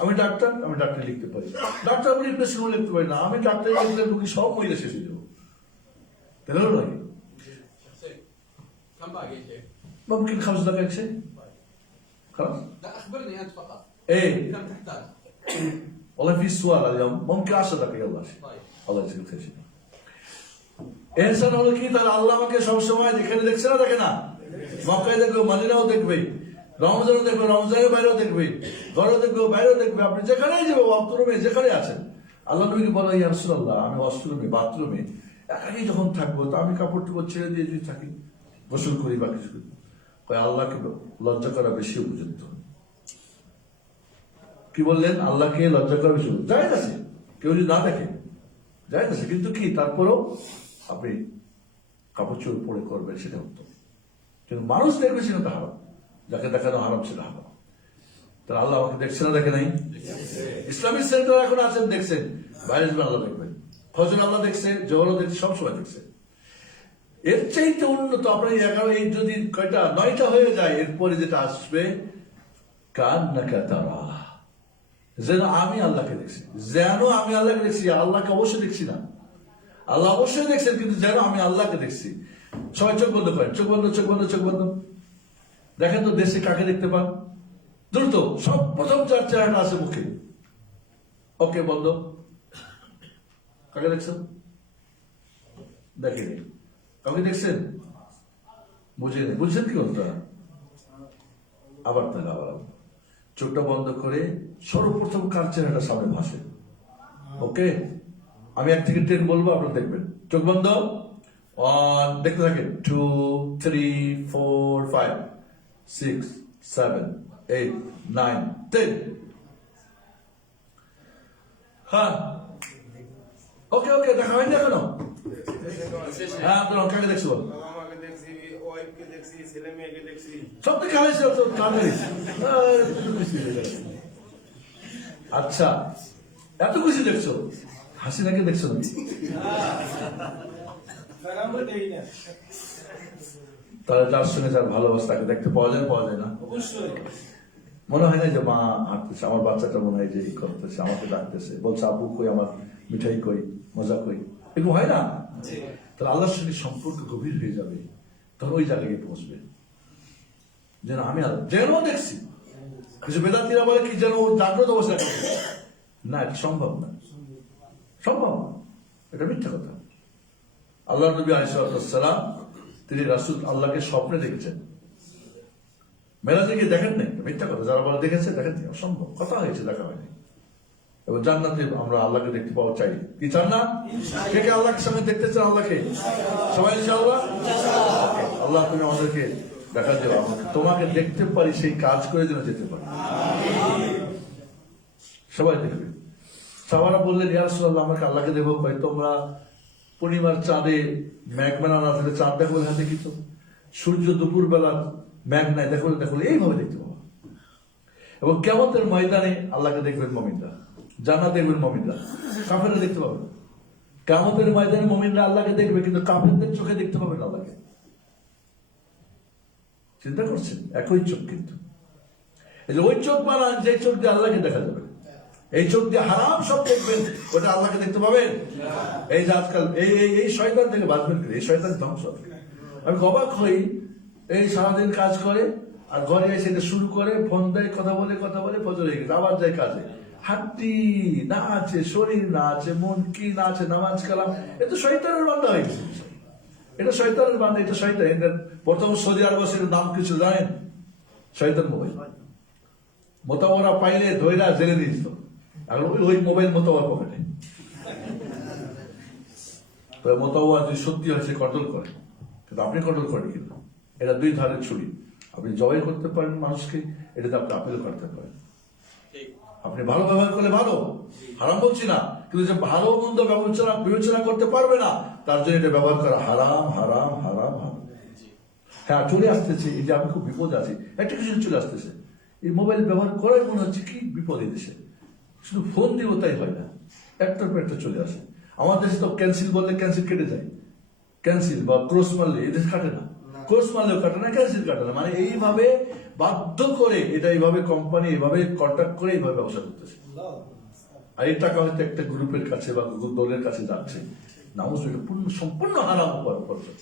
আমি ডাক্তার, আমি ডাক্তার লিখতে পারি, ডাক্তার আমি প্রেসক্রিপশন লিখতে পারি না, আমি ডাক্তার লিখলে রুগী সব মহিলা শেষ হয়ে যাবো। তাহলে হলো নাকি? ممكن 5 دقائق شيء خلاص. لا اخبرني انت فقط. ايه كم تحتاج؟ والله في سؤال اليوم، ممكن 10 دقائق. يلا طيب. الله يجزيك خير. ইনসান হলো কি? তাহলে আল্লাহ আমাকে সবসময় যেখানে দেখছে না, দেখে না? মক্কায় দেখবে, মদিনাও দেখবে, রমজানও দেখবে, রমজানের বাইরেও দেখবে, ঘরেও দেখবে, বাইরেও দেখবে। আপনি যেখানেই যাবে, ওয়াশরুমে যেখানে আছেন, আল্লাহ নবীকে বলো, ইয়া রাসূলুল্লাহ, আমি ওয়াশরুমে, বাথরুমে একাই যখন থাকবো, তো আমি কাপড় টুপড় ছেড়ে দিয়ে যদি থাকি, গোসল করি বা কিছু করি, আল্লাহকে লজ্জা করা বেশি উপযুক্ত। কি বললেন? আল্লাহকে লজ্জা করা বেশি জায়েজ আছে, কেউ যদি না দেখে জায়েজ আছে, কিন্তু কি তারপরেও আপনি কাপড় চোপড় পরে করবেন, সেটা উত্তম। কিন্তু মানুষ দেখবে সেটা হারাম, যাকে দেখানো হারাম সেটা হারাম। তাহলে আল্লাহ আমাকে দেখছে না, দেখে নাই? ইসলামিক সেন্টার এখন আছেন, দেখছেন, বাইরে আল্লাহ দেখবেন, ফজর আল্লাহ দেখছে, জোহরও দেখছে, সবসময় দেখছে। এর চাইতে উন্নত আপনার 11 এই যদি 9টা হয়ে যায়, এরপরে যেটা আসবে, কান্নাকা তারা, যেন আমি আল্লাহকে দেখছি, যেন আমি আল্লাহকে দেখছি। আল্লাহকে অবশ্যই দেখছি না, আল্লাহ অবশ্যই দেখছেন, কিন্তু যেন আমি আল্লাহকে দেখছি। সবাই চোখ বন্ধ করেন, চোখ বন্ধ, চোখ বন্ধ, চোখ বন্ধ। দেখেন তো দেশে কাকে দেখতে পান দ্রুত? সব প্রথম যার চেহারাটা আছে মুখে। ওকে, বন্ধ। কাকে দেখছেন? দেখেনি। কাউকে দেখছেন? বুঝছেন কি বলতো? আবার তাহলে আবার চোখটা বন্ধ করে সর্বপ্রথম কার চেহারাটা সামনে ভাসে। ওকে, আমি 1 থেকে 10 বলবো, আপনারা দেখবেন। চোখ বন্ধ, 1, দেখতে থাকেন, 2, 3, 4, 5, 6, 7, 8, 9, 10। হ্যাঁ, ওকে ওকে, দেখা হয়নি এখনো? হ্যাঁ, আপনারা কাকে দেখছো? সব তো খালি আচ্ছা, এত খুশি দেখছো? হাসিনাকে দেখছো নাকি? তাহলে তার সঙ্গে যার ভালোবাসা তাকে দেখতে পাওয়া যায় না? অবশ্যই। মনে হয় না যে মা হাঁটতেছে, আমার বাচ্চাটা মনে হয় যে এই করতেছে, আমাকে ডাকতেছে, বলছে আপু কই, আমার মিঠাই কই, মজা কই, এরকম হয় না? তাহলে আল্লাহর সঙ্গে সম্পর্ক গভীর হয়ে যাবে, তখন ওই জায়গায় গিয়ে পৌঁছবে যেন আমি আল্লাহ যেন দেখছি। কিছু বেদান্তীরা বলে কি যেন জাগ্রত অবস্থা করছে, না এটা সম্ভব না, সম্ভব না, এটা মিথ্যা কথা। আল্লাহ নবী আলাইহিস সালাম তিনি রাসূল আল্লাহকে স্বপ্নে দেখেছেন, মেরাজে গিয়ে দেখেন নাই, মিথ্যা কথা। যারা বলে দেখেছে, দেখেন অসম্ভব, কথা হয়েছে, দেখা হয়নি। এবং জান্নাতে আমরা আল্লাহকে দেখতে পাওয়া চাই, কি চান না? কে কে আল্লাহকে সামনে দেখতে চান? আল্লাহকে সবাই ইনশাআল্লাহ। আল্লাহ তুমি আমাদেরকে দেখা দেওয়া, তোমাকে দেখতে পারি সেই কাজ করে যেন যেতে পারি, সবাই দেখবে। সাহাবারা বললেন ইয়া রাসূলুল্লাহ আমাকে আল্লাহকে দেখবো, কয় তোমরা পূর্ণিমার চাঁদে মেঘ মেলা না থাকলে চাঁদ দেখো, হ্যাঁ দেখি তো। সূর্য দুপুর বেলা মেঘ নাই দেখো, দেখো, এইভাবে দেখতে পাবো। এবং কিয়ামতের ময়দানে আল্লাহকে দেখবেন মুমিনরা, জান্নাতে দেখবেন মুমিনরা, কাফেররা দেখতে পাবেন। কিয়ামতের ময়দানে মুমিনরা আল্লাহকে দেখবে, কিন্তু কাফেরদের চোখে দেখতে পাবেন আল্লাহকে। চিন্তা করছেন? একই চোখ, কিন্তু ওই চোখ বানান যে চোখ দিয়ে আল্লাহকে দেখা যাবে। এই চোখ দিয়ে হারাম সব দেখবেন, ওটা আল্লাহকে দেখতে পাবেন? এই যে আজকাল এই শয়তান থেকে বাঁচবেন, এই শয়তান ধ্বংস। আমি অবাক হই, এই সারাদিন কাজ করে আর ঘরে এসে শুরু করে, ফোন দেয়, কথা বলে ফজর হয়ে গেছে, আবার যায় কাজে। হাড্ডি না আছে, শরীর না আছে, মন কি না আছে, নামাজ কালাম, এ তো শয়তানের বান্দা হয়ে গেছে। এটা শয়তানের বান্দা, এটা শয়তান। প্রথম সৌদি আরবের নাম কিছু জানেন? শয়তান মোবাইল। মোতাওয়ারা পাইলে ধৈরা জেলে দিয়ে দিত, আর ওই মোবাইল মোতাওয়ার পকেটে। মোতাওয়া যদি সত্যি হয় সে কন্ট্রোল করে, কিন্তু আপনি কন্ট্রোল করেন কিন্তু। এটা দুই ধারের ছুরি, আপনি জবাই করতে পারেন মানুষকে, এটাতে আপনি আপিল করতে পারেন। আপনি ভালো ব্যবহার করলে ভালো, হারাম বলছি না, কিন্তু যে ভালো মন্দ বিবেচনা করতে পারবে না, তার জন্য এটা ব্যবহার করা হারাম, হারাম, হারাম, হারাম। হ্যাঁ, চলে আসতেছে, এই যে আমি খুব বিপদ আছি, একটা কিছু চলে আসতেছে, এই মোবাইল ব্যবহার করাই মনে হচ্ছে কি বিপদ এই দেশে। শুধু ফোন দিব তাই হয় না, একটার পর একটা চলে আসে। আমার দেশে তো ক্যান্সেল বললে ক্যান্সেল কেটে যায়, ক্যান্সেল বা ক্রস মারলে এদের কাটে না, ক্রস মারলেও কাটে না, ক্যান্সেল কাটে না। মানে এইভাবে বাধ্য করে, এটা এইভাবে কোম্পানি এইভাবে কন্ট্যাক্ট করে এইভাবে ব্যবসা করতেছে। আর এই টাকা হয়তো একটা গ্রুপের কাছে বা দলের কাছে যাচ্ছে, নামাজ সম্পূর্ণ হারাম করছে।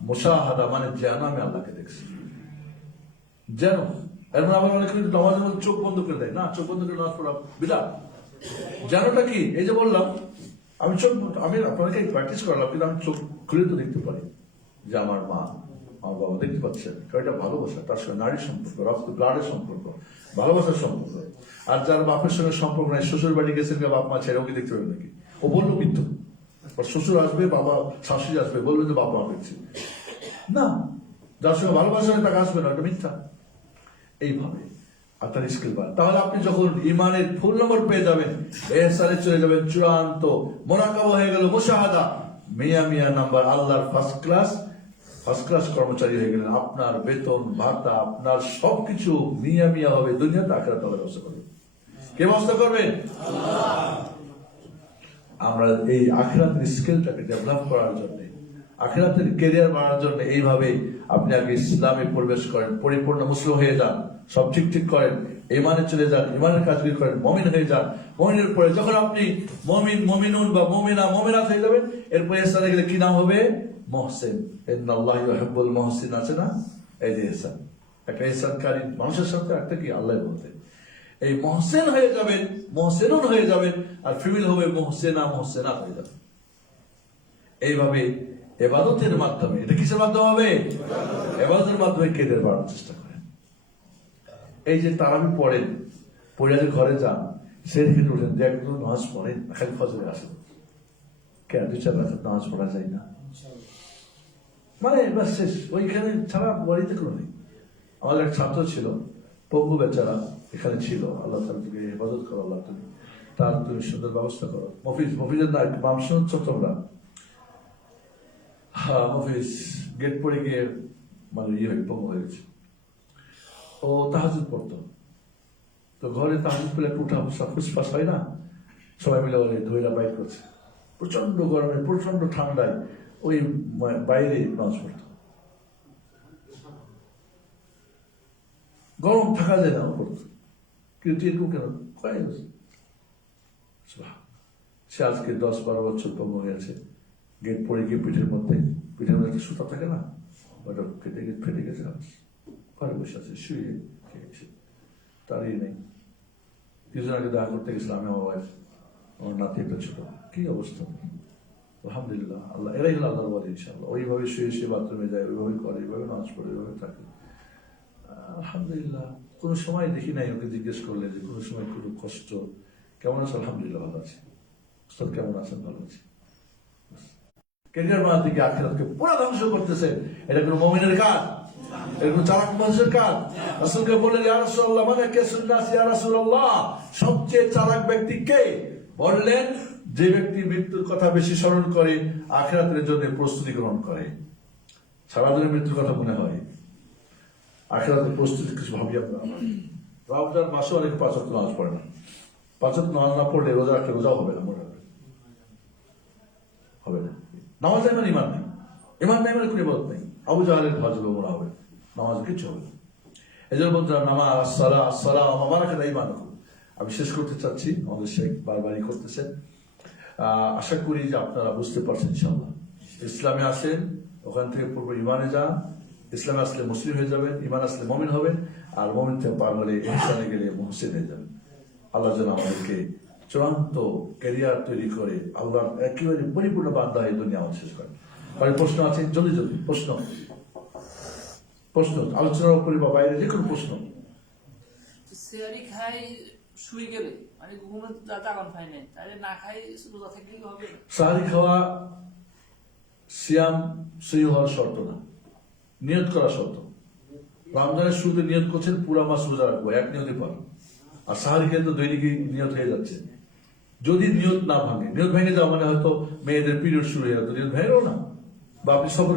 মুশাহাদা মানে যেন আমি আল্লাহকে দেখছি, যেন। এখন আবার অনেক নামাজের মধ্যে চোখ বন্ধ করে দেয়, না, চোখ বন্ধ করে নামাজ পড়া বিরাট। যেনটা কি, এই যে বললাম আমি আপনাকে প্র্যাকটিস করলাম, কিন্তু আমি চোখ খুলে তো দেখতে পারি যে আমার মা, আমার বাবা দেখতে পাচ্ছেন, এটা ভালোবাসা, তার সঙ্গে নারীর সম্পর্ক, রক্ত ব্লাডের সম্পর্ক, ভালোবাসার সম্পর্ক। আর যার বাপের সঙ্গে সম্পর্ক নাই, শ্বশুর বাড়ি গেছেন, বাপ মা ছেড়ে, ওকে দেখতে পাবেন নাকি? ও বললো মৃত্যু, শ্বশুর আসবে, বাবা শাশুড়ি আসবে, বলবে যে বাবা দেখছি না, যার সঙ্গে ভালোবাসা তাকে আসবে না, ওটা মিথ্যা। এইভাবে আপনার স্কিল পান, তাহলে আপনি যখন ইমানের ফুল নম্বর পেয়ে যাবেন, এহসানে চলে যাবেন চূড়ান্ত, মোরাকাবা হয়ে গেল মুশাহাদা, মিয়া নাম্বার, আল্লাহর ফার্স্ট ক্লাস কর্মচারী হয়ে গেলেন। আপনার বেতন ভাতা, আপনার সবকিছু মিয়া হবে, দুনিয়াতে আখিরাতে আল্লাহ ব্যবস্থা করবেন। কে ব্যবস্থা করবেন? আমরা এই আখিরাতের স্কিলটাকে ডেভেলপ করার জন্য, আখিরাতের ক্যারিয়ার বাড়ার জন্য এইভাবে আপনি আগে ইসলামে প্রবেশ করেন, পরিপূর্ণ মুসলিম হয়ে যান, সব ঠিক করেন, ইমানে চলে যান, ইমানের কাজগুলি করেন, মমিন হয়ে যান। মমিনের পরে যখন আপনি মমিনুন বা মমিনাত হয়ে যাবেন, এরপরে ইহসানে গেলে কি নাম হবে? মহসেন। ইন্নাল্লাহা ইউহিব্বুল মুহসিন আছে না? এই যে ইহসান, একটা ইহসানকারী মানুষের সাথে একটা কি আল্লাহ বলতে, এই মহসেন হয়ে যাবেন, মহসেনুন হয়ে যাবেন, আর ফিমেল হবে মহসেনাত হয়ে যাবে। এইভাবে ইবাদতের মাধ্যমে, এটা কিসের মাধ্যমে হবে? ইবাদতের মাধ্যমে কেদের বাড়ানোর চেষ্টা করেন। এই যে তারাবি পড়েন, পড়ে যে ঘরে যান, সে রেখে উঠেন, যে একদম নামাজ পড়েন, খালি ফজরে আসেন, কেন 2-4 রাকাত নামাজ পড়া যায় না? মানে এবার শেষ, ওইখানে ছাড়া বাড়িতে কোনো নেই। আমাদের এক ছাত্র ছিল, পঙ্গু বেচারা, এখানে ছিল। আল্লাহ তাকে হেফাজত করো, আল্লাহ তুমি সুন্দর ব্যবস্থা করো। মফিজের নাম শুনছ তোমরা? হ্যাঁ, মফিজ গেট পড়ে গিয়ে মানে পঙ্গু হয়ে গেছে। ও তাহাজুদ পড়তো, তো ঘরে তাহাজুদ পেলে উঠা ফুসফাস হয় না, সবাই মিলে ওরে ধৈরা বাইর করছে, প্রচন্ড গরমে, প্রচন্ড ঠান্ডায় ওই বাইরে নামাজ পড়তো। গরম থাকা যায় না করতো, কিন্তু এরকম কেন কয়ে গেছে। সে আজকে 10-12 বছর কম হয়ে গেছে, গেট পড়ে গিয়ে পিঠের মধ্যে একটা সুতা থাকে না, ওটা কেটে গিয়ে ফেটে গেছে, ঘরে বসে আছে, শুয়ে খেয়েছে, তার নেই। কিছুদিন আগে দেখা করতে গেছিলাম আমি, আমার ওয়াইফ, আমার নাতি একটা ছোট, কি অবস্থা। আলহামদুলিল্লাহ, আল্লাহ এরাই হলো আল্লাহর ওয়ালি ইনশাআল্লাহ। ওইভাবে শুয়ে বাথরুমে যায়, ওইভাবে করে, ওইভাবে নামাজ পড়ে, ওইভাবে থাকে, আলহামদুলিল্লাহ। কোনো সময় দেখি নাই ওকে জিজ্ঞেস করলে যে কোনো সময় কোনো কষ্ট, কেমন আছে? আলহামদুলিল্লাহ ভালো আছে। উস্তাদ কেমন আছেন? ভালো আছে। কেরিয়ার বানাতে গিয়ে আখিরাতকে পুরো ধ্বংস করতেছে, এটা কোনো মুমিনের কাজ? এটা কোনো চালাক মানুষের কাজ? রাসূলকে বললেন, ইয়া রাসূলুল্লাহ, মানে কেসুন নাস ইয়া রাসূলুল্লাহ, সবচেয়ে চালাক ব্যক্তি কে? বললেন, যে ব্যক্তি মৃত্যুর কথা বেশি স্মরণ করে, আখিরাতের জন্য প্রস্তুতি গ্রহণ করে। সারাদিনের মৃত্যুর কথা মনে হয়, আখিরাতের প্রস্তুতি কিছু ভাবি আমরা। রমজান মাসে অনেক 5 ওয়াক্ত নামাজ পড়ে না, 5 ওয়াক্ত নামাজ না পড়লে রোজা রাখলে রোজাও হবে না, মনে হবে না। নামাজ মানে ইমান নেই, ইমান নেই মানে কোনো ইবাদত নেই। আবু জাহেলের হজবে মনে হবে, নামাজ কিছু হবে না। এই জন্য বলতে নামাজ সালাম আমার একটা ইমান। আমি শেষ করতে চাচ্ছি, আমাদের শেখ বারবারই করতেছেন। আশা করি যে আপনারা বুঝতে পারছেন ইনশাআল্লাহ। ইসলামে আসেন, ওখান থেকে পূর্ব ইমানে যান, ইসলামে আসলে মুসলিম হয়ে যাবেন, ইমান আসলে মমিন হবেন, আর মমিন থেকে পার হলে ইহসানে গেলে মুহসিন হয়ে যাবেন। আল্লাহ যেন আমাদেরকে চূড়ান্ত ক্যারিয়ার তৈরি করে আল্লাহর একেবারে পরিপূর্ণ বান্দা এই দুনিয়া আমার শেষ করেন। কারণ প্রশ্ন আছে, জলদি জলদি প্রশ্ন আলোচনার উপরে বা বাইরে যে কোনো প্রশ্ন। সেহরি খাই শুয়ে গেলে মানে ঘুমে জাগান পাই নাই, তাহলে না খাই রোজা থাকলে কি হবে? সাহারি খাওয়া সিয়াম সহি হওয়ার শর্ত না, নিয়ত করা শর্ত। রমজানের শুরুতে নিয়ত করছেন পুরা মাস রোজা রাখবো, এক নিয়তে পার। আর সাহারি খেলে তো দৈনিকই নিয়ত হয়ে যাচ্ছে। যদি নিয়ত না ভাঙে, নিয়ত ভেঙে যাওয়া মানে হয়তো মেয়েদের পিরিয়ড শুরু হয়ে গেল, নিয়ত ভেঙেও না, বা আপনি সফর